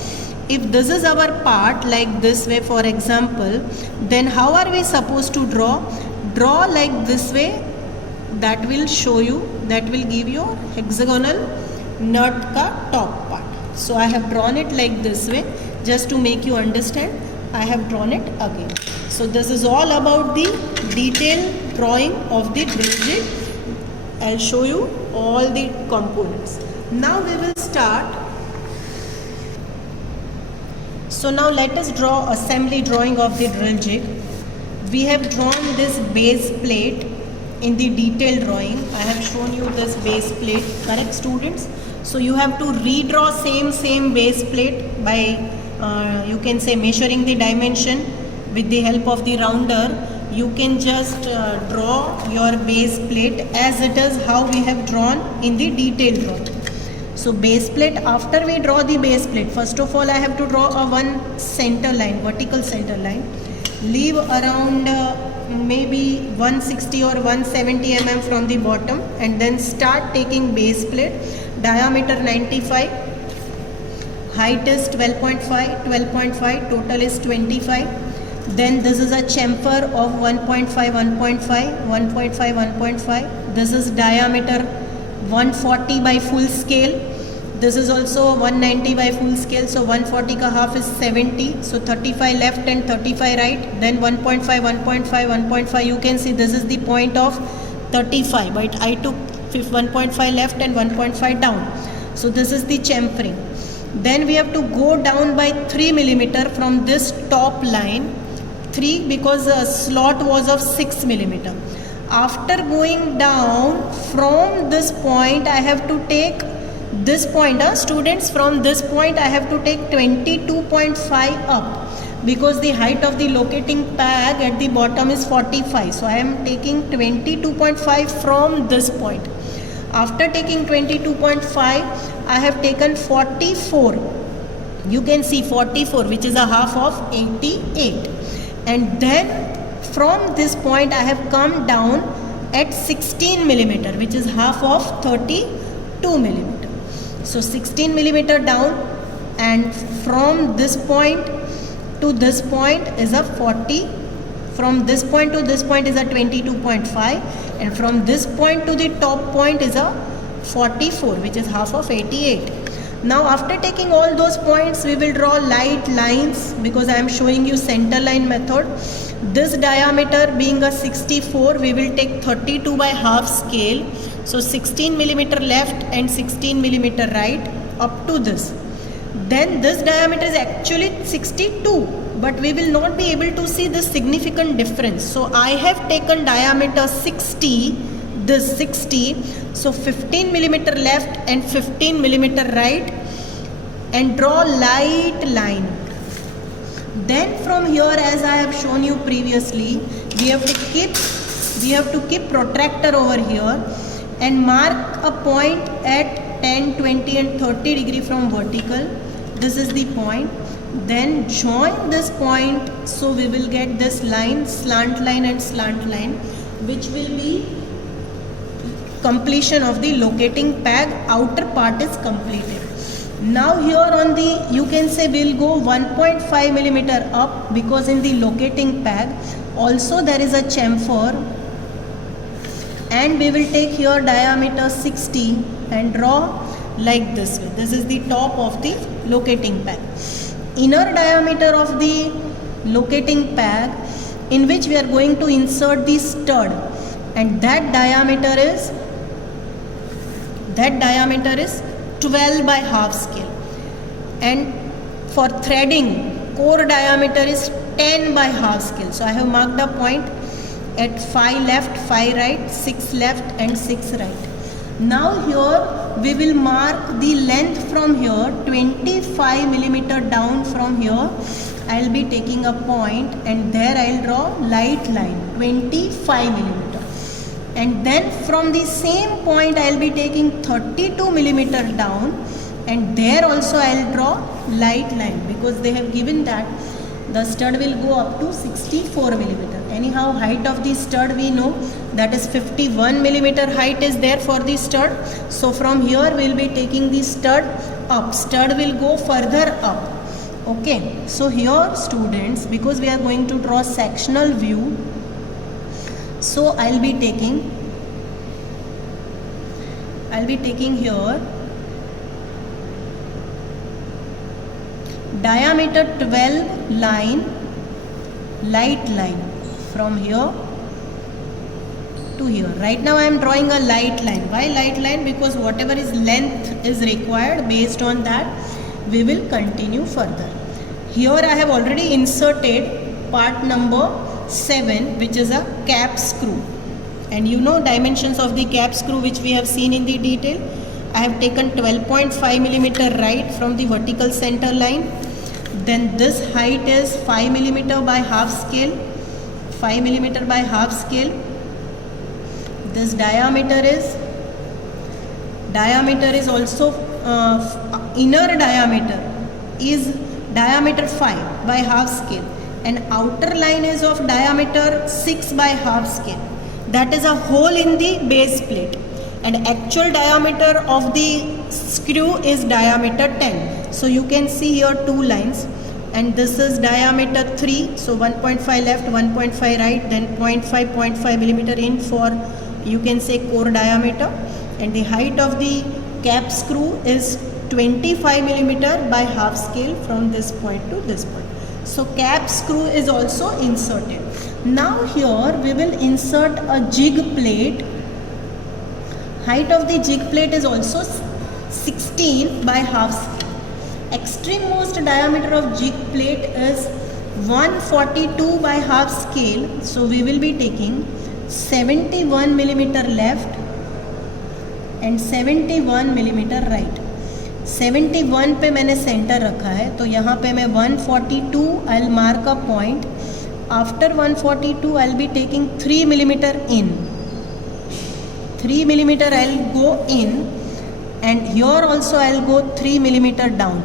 if this is our part like this way, for example, then how are we supposed to draw? Draw like this way. That will show you, that will give you hexagonal nut ka top part. So I have drawn it like this way just to make you understand. I have drawn it again. So this is all about the detailed drawing of the drill jig. I'll show you all the components. Now we will start. So now let us draw assembly drawing of the drill jig. We have drawn this base plate in the detailed drawing. I have shown you this base plate, correct students? So you have to redraw same base plate by you can say measuring the dimension with the help of the rounder. You can just draw your base plate as it is how we have drawn in the detailed drawing. So base plate, after we draw the base plate, first of all I have to draw a one center line, vertical center line. Leave around maybe 160 or 170 mm from the bottom, and then start taking base plate. Diameter 95, height is 12.5, total is 25. Then this is a chamfer of 1.5. This is diameter 140 by full scale. This is also 190 by full scale. So 140 ka half is 70. So 35 left and 35 right. Then 1.5. You can see this is the point of 35. But I took 1.5 left and 1.5 down. So this is the chamfering. Then we have to go down by 3 mm from this top line. 3 because the slot was of 6 mm. After going down from this point, I have to take this point, students, from this point I have to take 22.5 up, because the height of the locating peg at the bottom is 45. So I am taking 22.5 from this point. After taking 22.5, I have taken 44. You can see 44, which is a half of 88. And then from this point I have come down at 16 mm, which is half of 32 mm. So 16 mm down, and from this point to this point is a 40. From this point to this point is a 22.5, and from this point to the top point is a 44, which is half of 88. Now after taking all those points, we will draw light lines, because I am showing you center line method. This diameter being a 64, we will take 32 by half scale. So 16 mm left and 16 mm right up to this. Then this diameter is actually 62, but we will not be able to see this significant difference. So I have taken diameter 60, this 60. So 15 mm left and 15 mm right, and draw light line. Then from here, as I have shown you previously, we have to keep protractor over here and mark a point at 10, 20 and 30 degree from vertical. This is the point. Then join this point, so we will get this line, slant line and slant line, which will be completion of the locating peg. Outer part is completed. Now here on the, you can say we'll go 1.5 mm up, because in the locating peg also there is a chamfer, and we will take here diameter 60 and draw like this way. This is the top of the locating peg. Inner diameter of the locating peg, in which we are going to insert the stud, and that diameter is 12 by half scale. And for threading, core diameter is 10 by half scale. So I have marked a point at 5 left, 5 right, 6 left and 6 right. Now here we will mark the length from here, 25 mm down from here. I will be taking a point, and there I will draw light line, 25 mm. And then from the same point I will be taking 32 mm down, and there also I will draw light line, because they have given that the stud will go up to 64 mm. Anyhow, height of the stud we know, that is 51 mm height is there for the stud. So from here we will be taking the stud up. Stud will go further up. Okay, so here students, because we are going to draw sectional view, so I'll be taking here diameter 12 line, light line from here to here. Right now I am drawing a light line. Why light line? Because whatever is length is required, based on that we will continue further. Here I have already inserted part number 7, which is a cap screw, and you know dimensions of the cap screw which we have seen in the detail. I have taken 12.5 millimeter right from the vertical center line. Then this height is 5 millimeter by half scale. 5 millimeter by half scale. This diameter is also inner diameter is diameter 5 by half scale, and outer line is of diameter 6 by half scale. That is a hole in the base plate, and actual diameter of the screw is diameter 10. So you can see here two lines, and this is diameter 3, so 1.5 left, 1.5 right, then 0.5 millimeter in for, you can say, core diameter, and the height of the cap screw is 25 millimeter by half scale from this point to this point. So cap screw is also inserted. Now here we will insert a jig plate. Height of the jig plate is also 16 by half scale. Extreme-most diameter of jig plate is 142 by half scale. So we will be taking 71 millimeter left and 71 millimeter right. 71 पे मैंने centre रखा है, तो यहाँ पे मैं 142 I will mark a point. After 142 I will be taking 3 millimeter in. 3 millimeter I will go in, and here also I will go 3 millimeter down,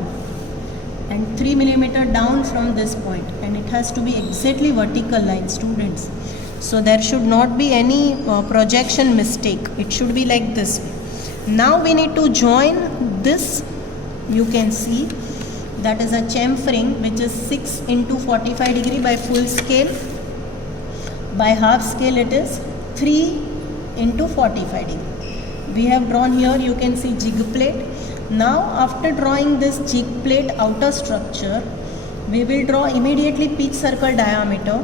and 3 millimeter down from this point, and it has to be exactly vertical line, students. So there should not be any projection mistake. It should be like this way. Now we need to join this. You can see that is a chamfering which is 6 into 45 degree by full scale. By half scale it is 3 into 45 degree. We have drawn here, you can see, jig plate. Now after drawing this jig plate outer structure, we will draw immediately pitch circle diameter,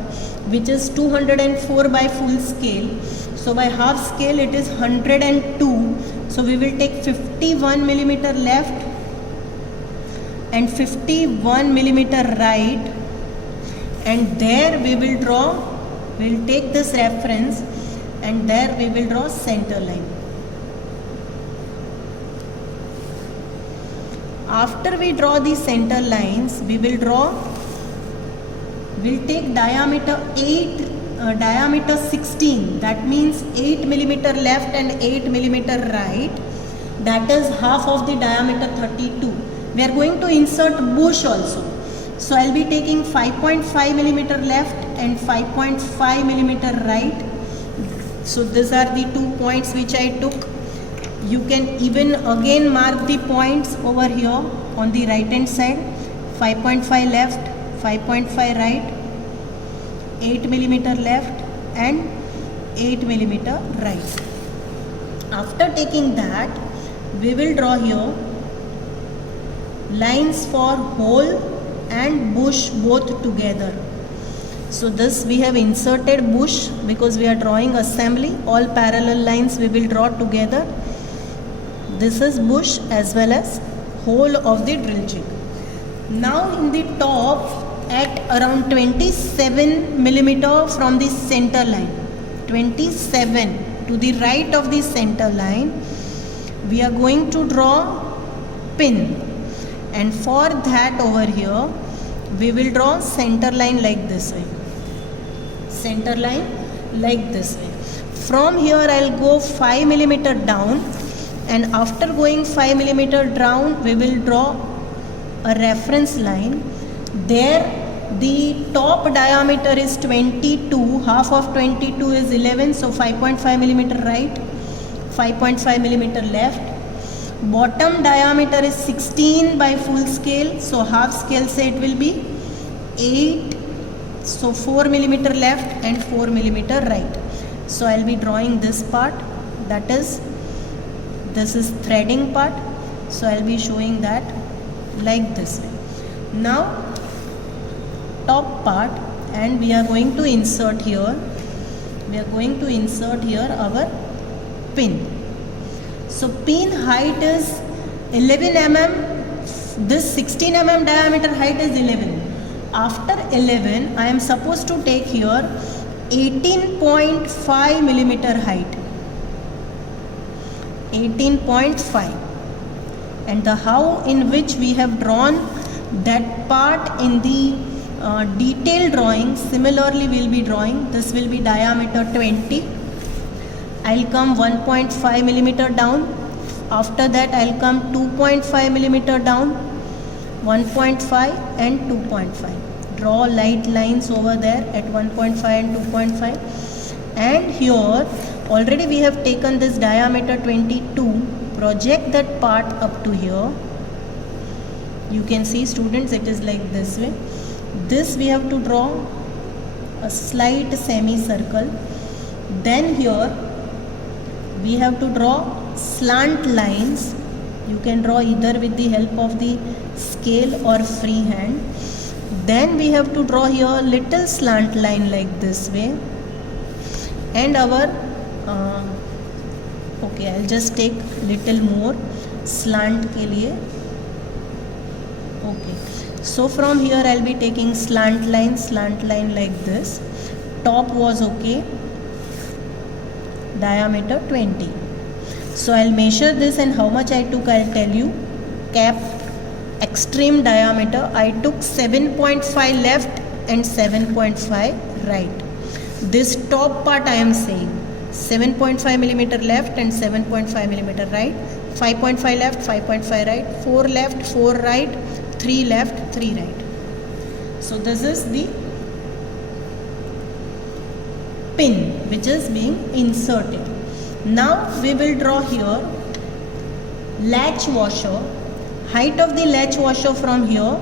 which is 204 by full scale. So by half scale it is 102. So we will take 51 millimeter left and 51 millimeter right, and there we will draw, we will take this reference, and there we will draw center line. After we draw the center lines, we will take diameter 16, that means 8 millimeter left and 8 millimeter right. That is half of the diameter 32. We are going to insert bush also. So I will be taking 5.5 millimeter left and 5.5 millimeter right. So these are the 2 points which I took. You can even again mark the points over here on the right hand side. 5.5 left, 5.5 right, 8 millimeter left and 8 millimeter right. After taking that, we will draw here lines for hole and bush both together. So this we have inserted bush because we are drawing assembly. All parallel lines we will draw together. This is bush as well as hole of the drill jig. Now in the top, at around 27 millimeter from the center line, 27 to the right of the center line, we are going to draw pin. And for that over here, we will draw center line like this way. Center line like this way. From here I will go 5 millimeter down, and after going 5 millimeter down, we will draw a reference line. There the top diameter is 22, half of 22 is 11, so 5.5 millimeter right, 5.5 millimeter left. Bottom diameter is 16 by full scale, so half scale say it will be 8. So 4 millimeter left and 4 millimeter right. So I'll be drawing this part, that is, this is threading part. So I'll be showing that like this way. Now top part, and we are going to insert here. We are going to insert here our pin. So pin height is 11 mm. This 16 mm diameter height is 11. After 11, I am supposed to take here 18.5 millimeter height. 18.5. And the how in which we have drawn that part in the detailed drawing, similarly we will be drawing. This will be diameter 20. I'll come 1.5 millimeter down. After that I'll come 2.5 millimeter down, 1.5 and 2.5. Draw light lines over there at 1.5 and 2.5. And here already we have taken this diameter 22. Project that part up to here. You can see, students, it is like this way. This we have to draw a slight semicircle. Then here we have to draw slant lines. You can draw either with the help of the scale or freehand. Then we have to draw here little slant line like this way. And our okay, I'll just take little more slant ke liye. Okay, so from here I'll be taking slant line like this. Top was okay, diameter 20. So I'll measure this, and how much I took I'll tell you. Cap extreme diameter, I took 7.5 left and 7.5 right. This top part I am saying 7.5 millimeter left and 7.5 millimeter right, 5.5 left, 5.5 right, 4 left, 4 right, 3 left, 3 right. So this is the pin which is being inserted. Now we will draw here latch washer. Height of the latch washer from here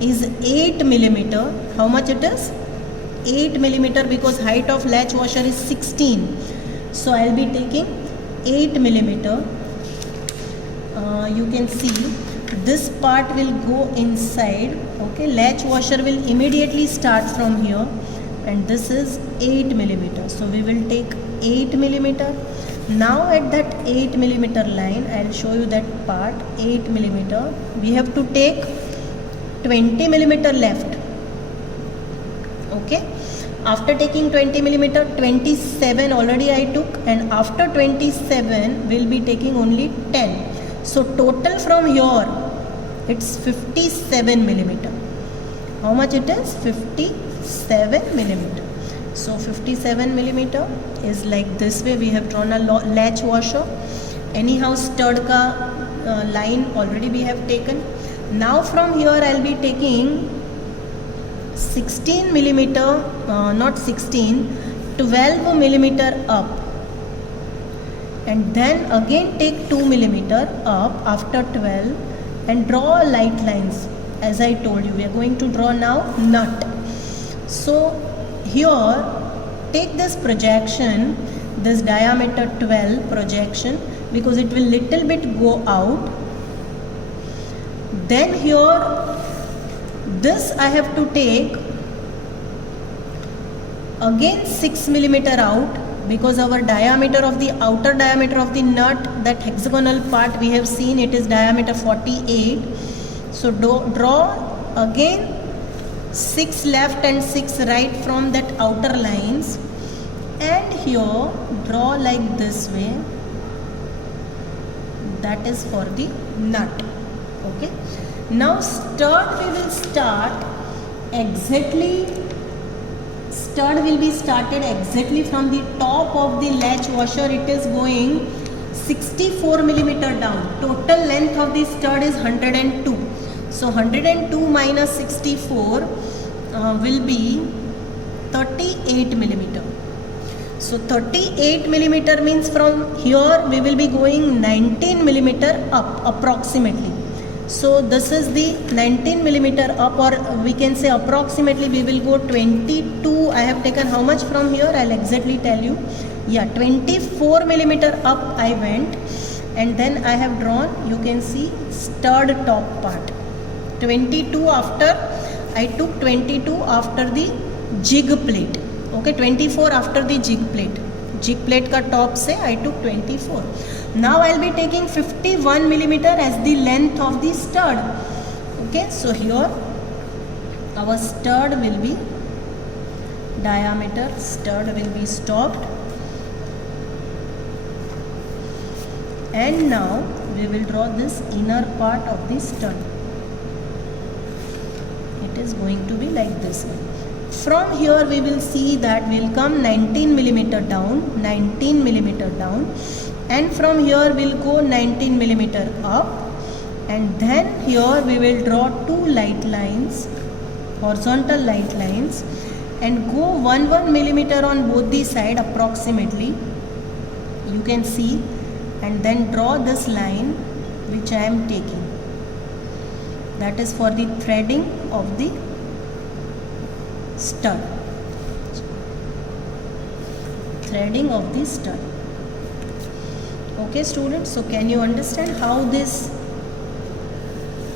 is 8 millimeter. How much it is? 8 millimeter, because height of latch washer is 16. So I'll be taking 8 millimeter. You can see this part will go inside. Okay, latch washer will immediately start from here, and this is 8 millimeter. So we will take 8 millimeter. Now at that 8 millimeter line, I'll show you that part. 8 millimeter. We have to take 20 millimeter left. Okay. After taking 20 millimeter, 27 already I took, and after 27 we'll be taking only 10. So total from here it's 57 millimeter. How much it is? 57 millimeter. So 57 millimeter is like this way. We have drawn a latch washer. Anyhow, stud ka line already we have taken. Now from here I'll be taking 16 millimeter, not 16, 12 millimeter up, and then again take 2 millimeter up after 12 and draw light lines. As I told you, we are going to draw now nut. So here take this projection, this diameter 12 projection, because it will little bit go out. Then here this I have to take again 6 millimeter out, because our diameter of the outer diameter of the nut, that hexagonal part we have seen, it is diameter 48. So draw again 6 left and 6 right from that outer lines, and here draw like this way. That is for the nut. Okay. Now stud we will start exactly. Stud will be started exactly from the top of the latch washer. It is going 64 millimeter down. Total length of the stud is 102. So 102 minus 64 will be 38 millimeter. So 38 millimeter means from here we will be going 19 millimeter up approximately. So this is the 19 millimeter up, or we can say approximately we will go 22. I have taken how much from here, I'll exactly tell you. Yeah, 24 millimeter up I went, and then I have drawn, you can see, stud top part. 22 after, I took 22 after the jig plate. Okay, 24 after the jig plate. Jig plate ka top se I took 24. Now I'll be taking 51 millimeter as the length of the stud. Okay, so here our stud will be, diameter stud will be stopped, and now we will draw this inner part of the stud. It is going to be like this one. From here we will see that we'll come 19 millimeter down, 19 millimeter down, and from here we'll go 19 millimeter up, and then here we will draw two light lines, horizontal light lines, and go 1 millimeter on both the side approximately, you can see, and then draw this line which I am taking. That is for the threading of the stud. Threading of the stud. Okay students, so can you understand how this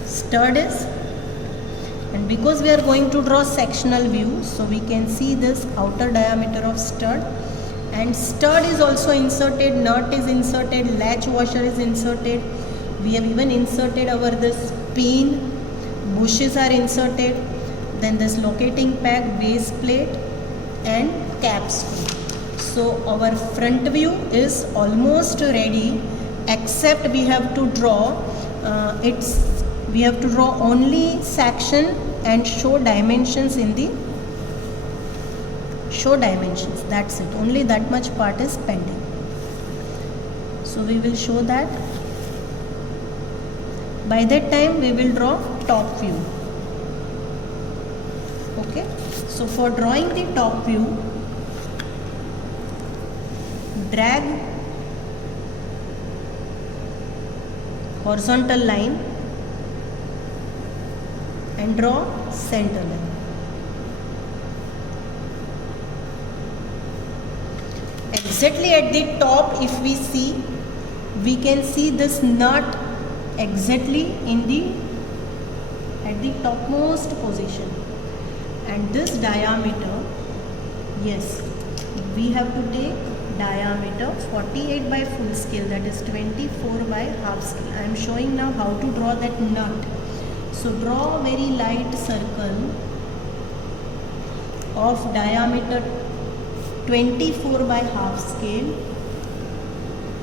stud is? And because we are going to draw sectional view, so we can see this outer diameter of stud, and stud is also inserted, nut is inserted, latch washer is inserted, we have even inserted our this pin, bushes are inserted, then this locating peg, base plate, and cap screw. So our front view is almost ready, except we have to draw we have to draw only section and show dimensions in the show dimensions. That's it, only that much part is pending. So we will show that. By that time we will draw top view. Okay, so for drawing the top view, drag horizontal line and draw center line. Exactly at the top, if we see, we can see this nut exactly in the at the topmost position, and this diameter, yes, we have to take diameter 48 by full scale, that is 24 by half scale. I am showing now how to draw that nut. So draw very light circle of diameter 24 by half scale,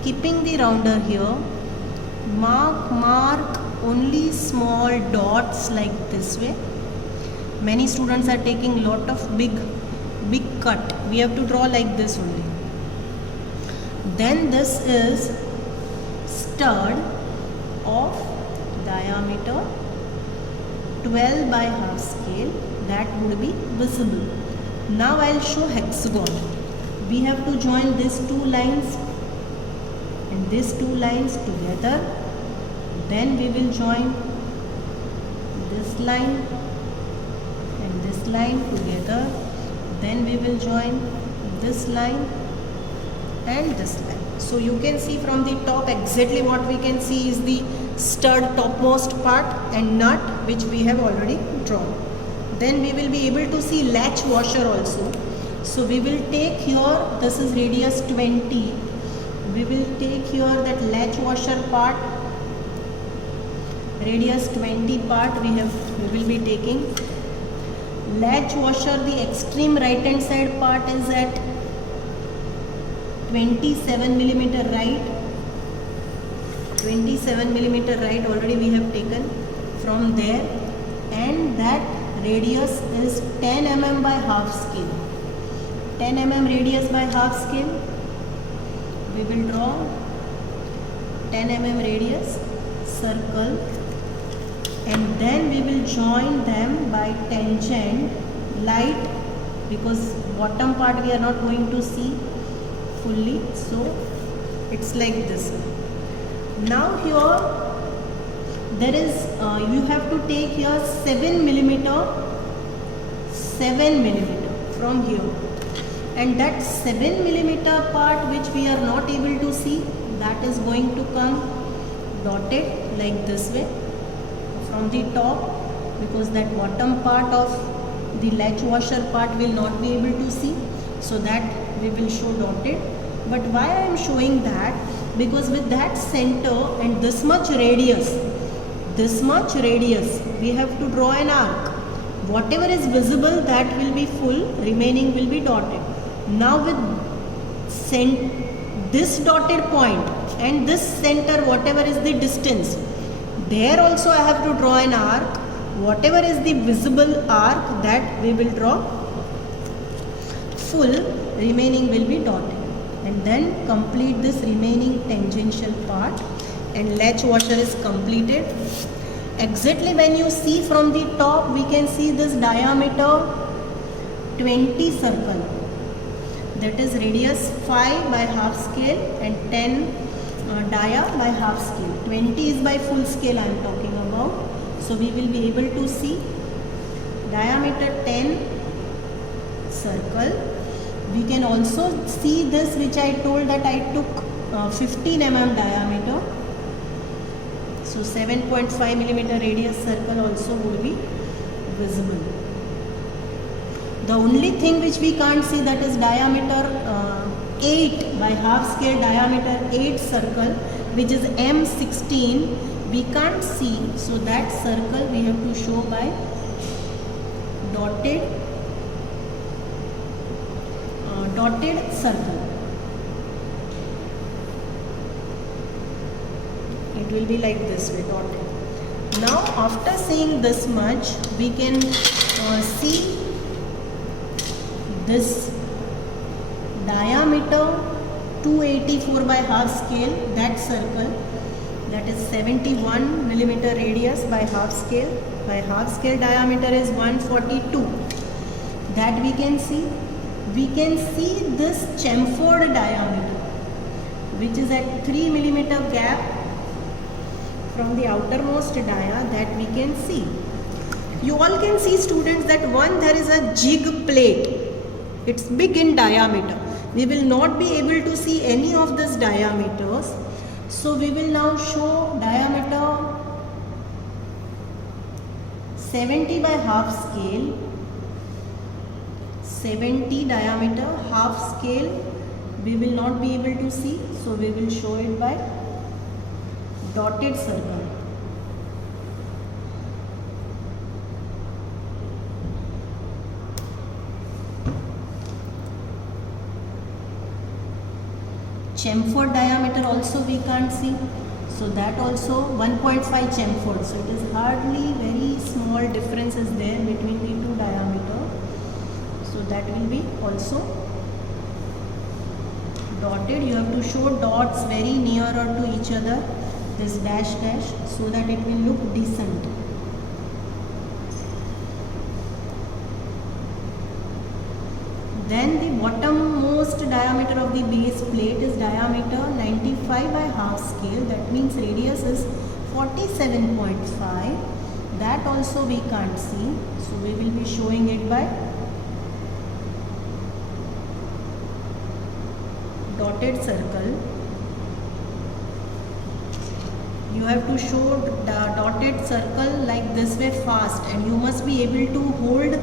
keeping the rounder here. Mark only small dots like this way. Many students are taking lot of big cut. We have to draw like this only. Then this is stud of diameter 12 by half scale, that would be visible. Now I will show hexagon. We have to join these two lines and these two lines together. Then we will join this line and this line together. Then we will join this line and this line. So you can see from the top exactly what we can see is the stud topmost part and nut, which we have already drawn. Then we will be able to see latch washer also. So we will take here, this is radius 20. We will take here that latch washer part, radius 20 part we will be taking. Latch washer, the extreme right hand side part is at 27 millimeter right. 27 millimeter right already we have taken from there, and that radius is 10 mm by half scale. 10 mm radius by half scale. We will draw 10 mm radius circle, and then we will join them by tangent light, because bottom part we are not going to see. fully. So it's like this. Now here there is you have to take here 7 millimeter from here, and that 7 millimeter part which we are not able to see, that is going to come dotted like this way from the top, because that bottom part of the latch washer part will not be able to see, so that we will show dotted. But why I am showing that, because with that center and this much radius we have to draw an arc. Whatever is visible, that will be full, remaining will be dotted. Now with this dotted point and this center, whatever is the distance, there also I have to draw an arc. Whatever is the visible arc, that we will draw full, remaining will be dotted, and then complete this remaining tangential part, and latch washer is completed. Exactly when you see from the top, we can see this diameter 20 circle, that is radius 5 by half scale and 10 dia by half scale. 20 is by full scale I am talking about. So we will be able to see diameter 10 circle. We can also see this, which I told that I took 15 mm diameter. So 7.5 millimeter radius circle also will be visible. The only thing which we can't see, that is diameter 8 by half scale, diameter 8 circle, which is M16. We can't see, so that circle we have to show by dotted circle. It will be like this way, dotted. Now after seeing this much, we can see this diameter 284 by half scale, that circle, that is 71 millimeter radius by half scale. By half scale diameter is 142. That we can see. We can see this chamfered diameter, which is at 3 millimeter gap from the outermost dia, that we can see. You all can see, students, that there is a jig plate. It's big in diameter. We will not be able to see any of these diameters. So we will now show diameter 70 by half scale. 70 diameter, half scale we will not be able to see, so we will show it by dotted circle. Chamfered diameter also we can't see, so that also 1.5 chamfered, so it is hardly very small differences there between the two diameters. So that will be also dotted. You have to show dots very nearer to each other, this dash dash, so that it will look decent. Then the bottommost diameter of the base plate is diameter 95 by half scale. That means radius is 47.5. That also we can't see, so we will be showing it by dotted circle. You have to show the dotted circle like this way fast, and you must be able to hold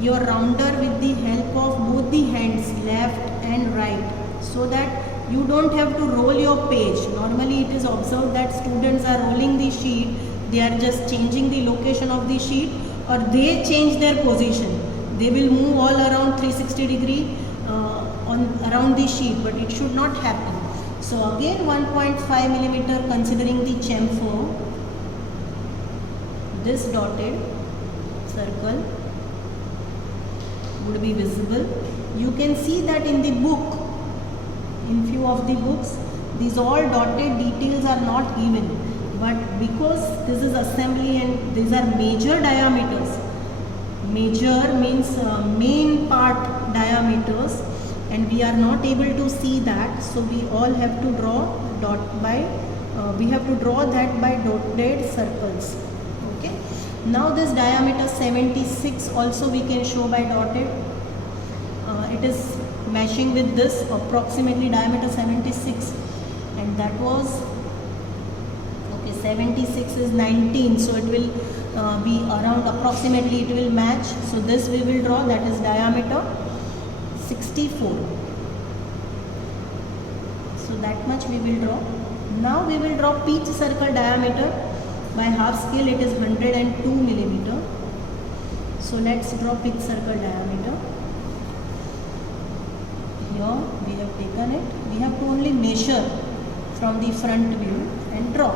your rounder with the help of both the hands, left and right, so that you don't have to roll your page. Normally it is observed that students are rolling the sheet, they are just changing the location of the sheet, or they change their position. They will move all around 360 degree around the sheet, but it should not happen. So again 1.5 millimeter considering the chamfer, this dotted circle would be visible. You can see that in the book, in few of the books, these all dotted details are not given, but because this is assembly and these are major diameters, major means main part diameters, and we are not able to see that, so we all have to draw we have to draw that by dotted circles. Okay, now this diameter 76 also we can show by dotted. It is matching with this approximately diameter 76, and that was 76 is 19, so it will be around approximately, it will match. So this we will draw, that is diameter 64. So that much we will draw. Now we will draw pitch circle diameter. By half scale it is 102 millimeter. So let's draw pitch circle diameter. Here we have taken it. We have to only measure from the front view and draw.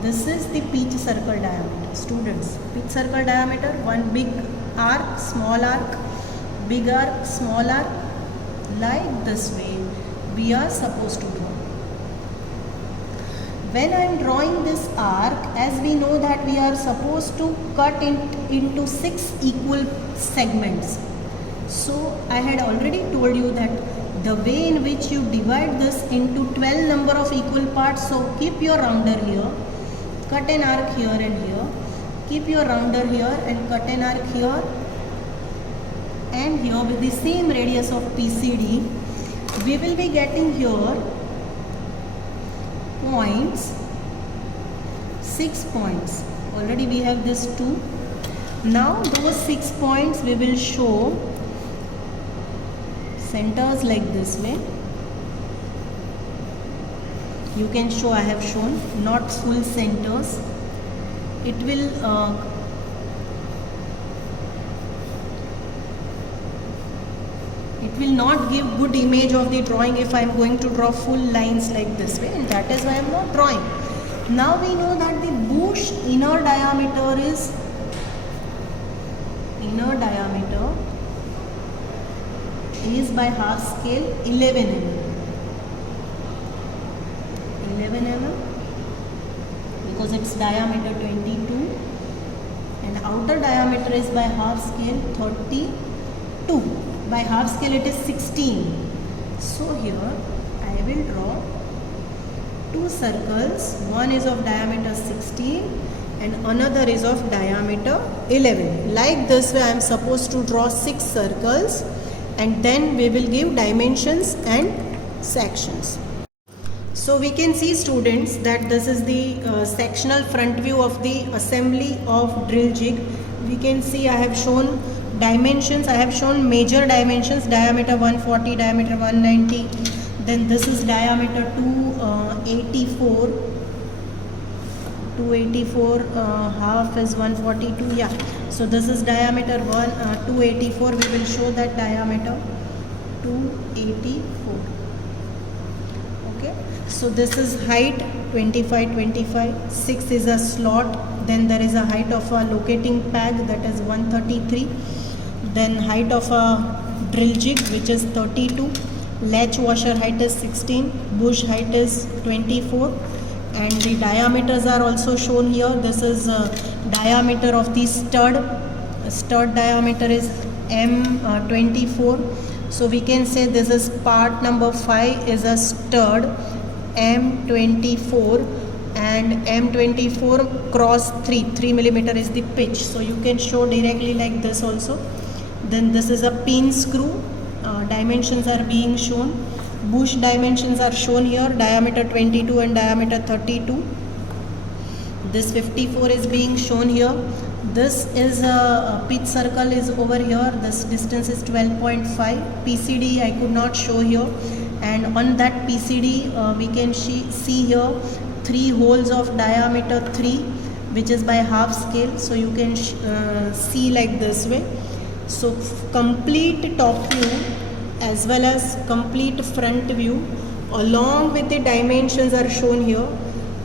This is the pitch circle diameter. Students, pitch circle diameter, one big arc, small arc, big arc, small arc, like this way we are supposed to draw. When I am drawing this arc, as we know that we are supposed to cut it into 6 equal segments. So I had already told you that the way in which you divide this into 12 number of equal parts. So keep your rounder here, cut an arc here and here, keep your rounder here and cut an arc here and here with the same radius of PCD. We will be getting here points, 6 points. Already we have this 2. Now those 6 points we will show centers like this way. You can show, I have shown, not full centers. It will not give good image of the drawing if I am going to draw full lines like this way, and that is why I am not drawing. Now we know that the bush inner diameter is by half scale 11 mm. 11 mm because its diameter 22 and outer diameter is by half scale 32. By half scale it is 16. So here I will draw 2 circles. One is of diameter 16 and another is of diameter 11. Like this way I am supposed to draw 6 circles, and then we will give dimensions and sections. So we can see, students, that this is the sectional front view of the assembly of drill jig. We can see I have shown dimensions. I have shown major dimensions, diameter 140, diameter 190. Then this is diameter 284. 284 half is 142. Yeah. So this is diameter 284. We will show that diameter 284. Okay. So this is height 25, 25. 6 is a slot. Then there is a height of a locating peg, that is 133. Then height of a drill jig, which is 32. Latch washer height is 16. Bush height is 24. And the diameters are also shown here. This is diameter of the stud. Stud diameter is M24. So we can say this is part number 5 is a stud M24, and M24 cross 3 millimeter is the pitch. So you can show directly like this also. Then this is a pin screw. Dimensions are being shown. Bush dimensions are shown here, diameter 22 and diameter 32. This 54 is being shown here. This is a pitch circle is over here. This distance is 12.5. PCD I could not show here, and on that PCD we can see here 3 holes of diameter 3, which is by half scale. So you can see like this way. So complete top view as well as complete front view along with the dimensions are shown here.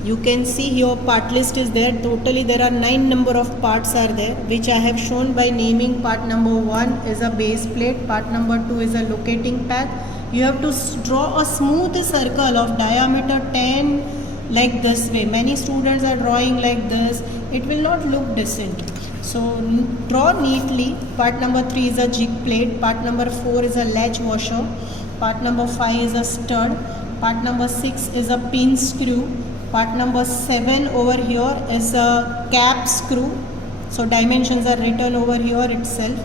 You can see here part list is there. Totally there are 9 number of parts are there, which I have shown by naming. Part number 1 is a base plate, part number 2 is a locating peg. You have to draw a smooth circle of diameter 10 like this way. Many students are drawing like this. It will not look decent. So draw neatly. Part number 3 is a jig plate. Part number 4 is a latch washer. Part number 5 is a stud. Part number 6 is a pin screw. Part number 7 over here is a cap screw. So dimensions are written over here itself.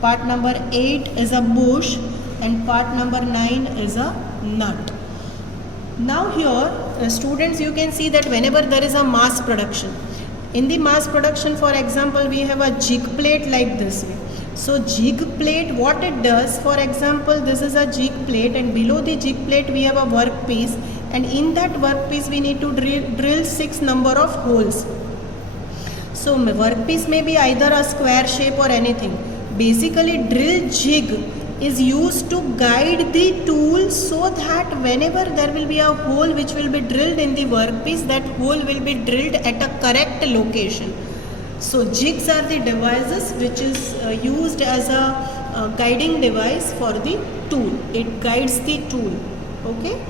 Part number 8 is a bush, and part number 9 is a nut. Now here students, you can see that whenever there is a mass production, in the mass production, for example, we have a jig plate like this way. So jig plate, what it does, for example, this is a jig plate, and below the jig plate we have a workpiece, and in that workpiece we need to drill 6 number of holes. So workpiece may be either a square shape or anything. Basically drill jig is used to guide the tool so that whenever there will be a hole which will be drilled in the workpiece, that hole will be drilled at a correct location. So jigs are the devices which is used as a guiding device for the tool. It guides the tool. Okay.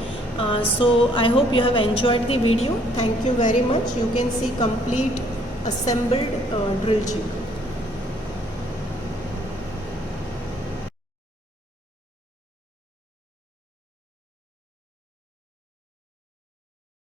So I hope you have enjoyed the video. Thank you very much. You can see complete assembled drill jig.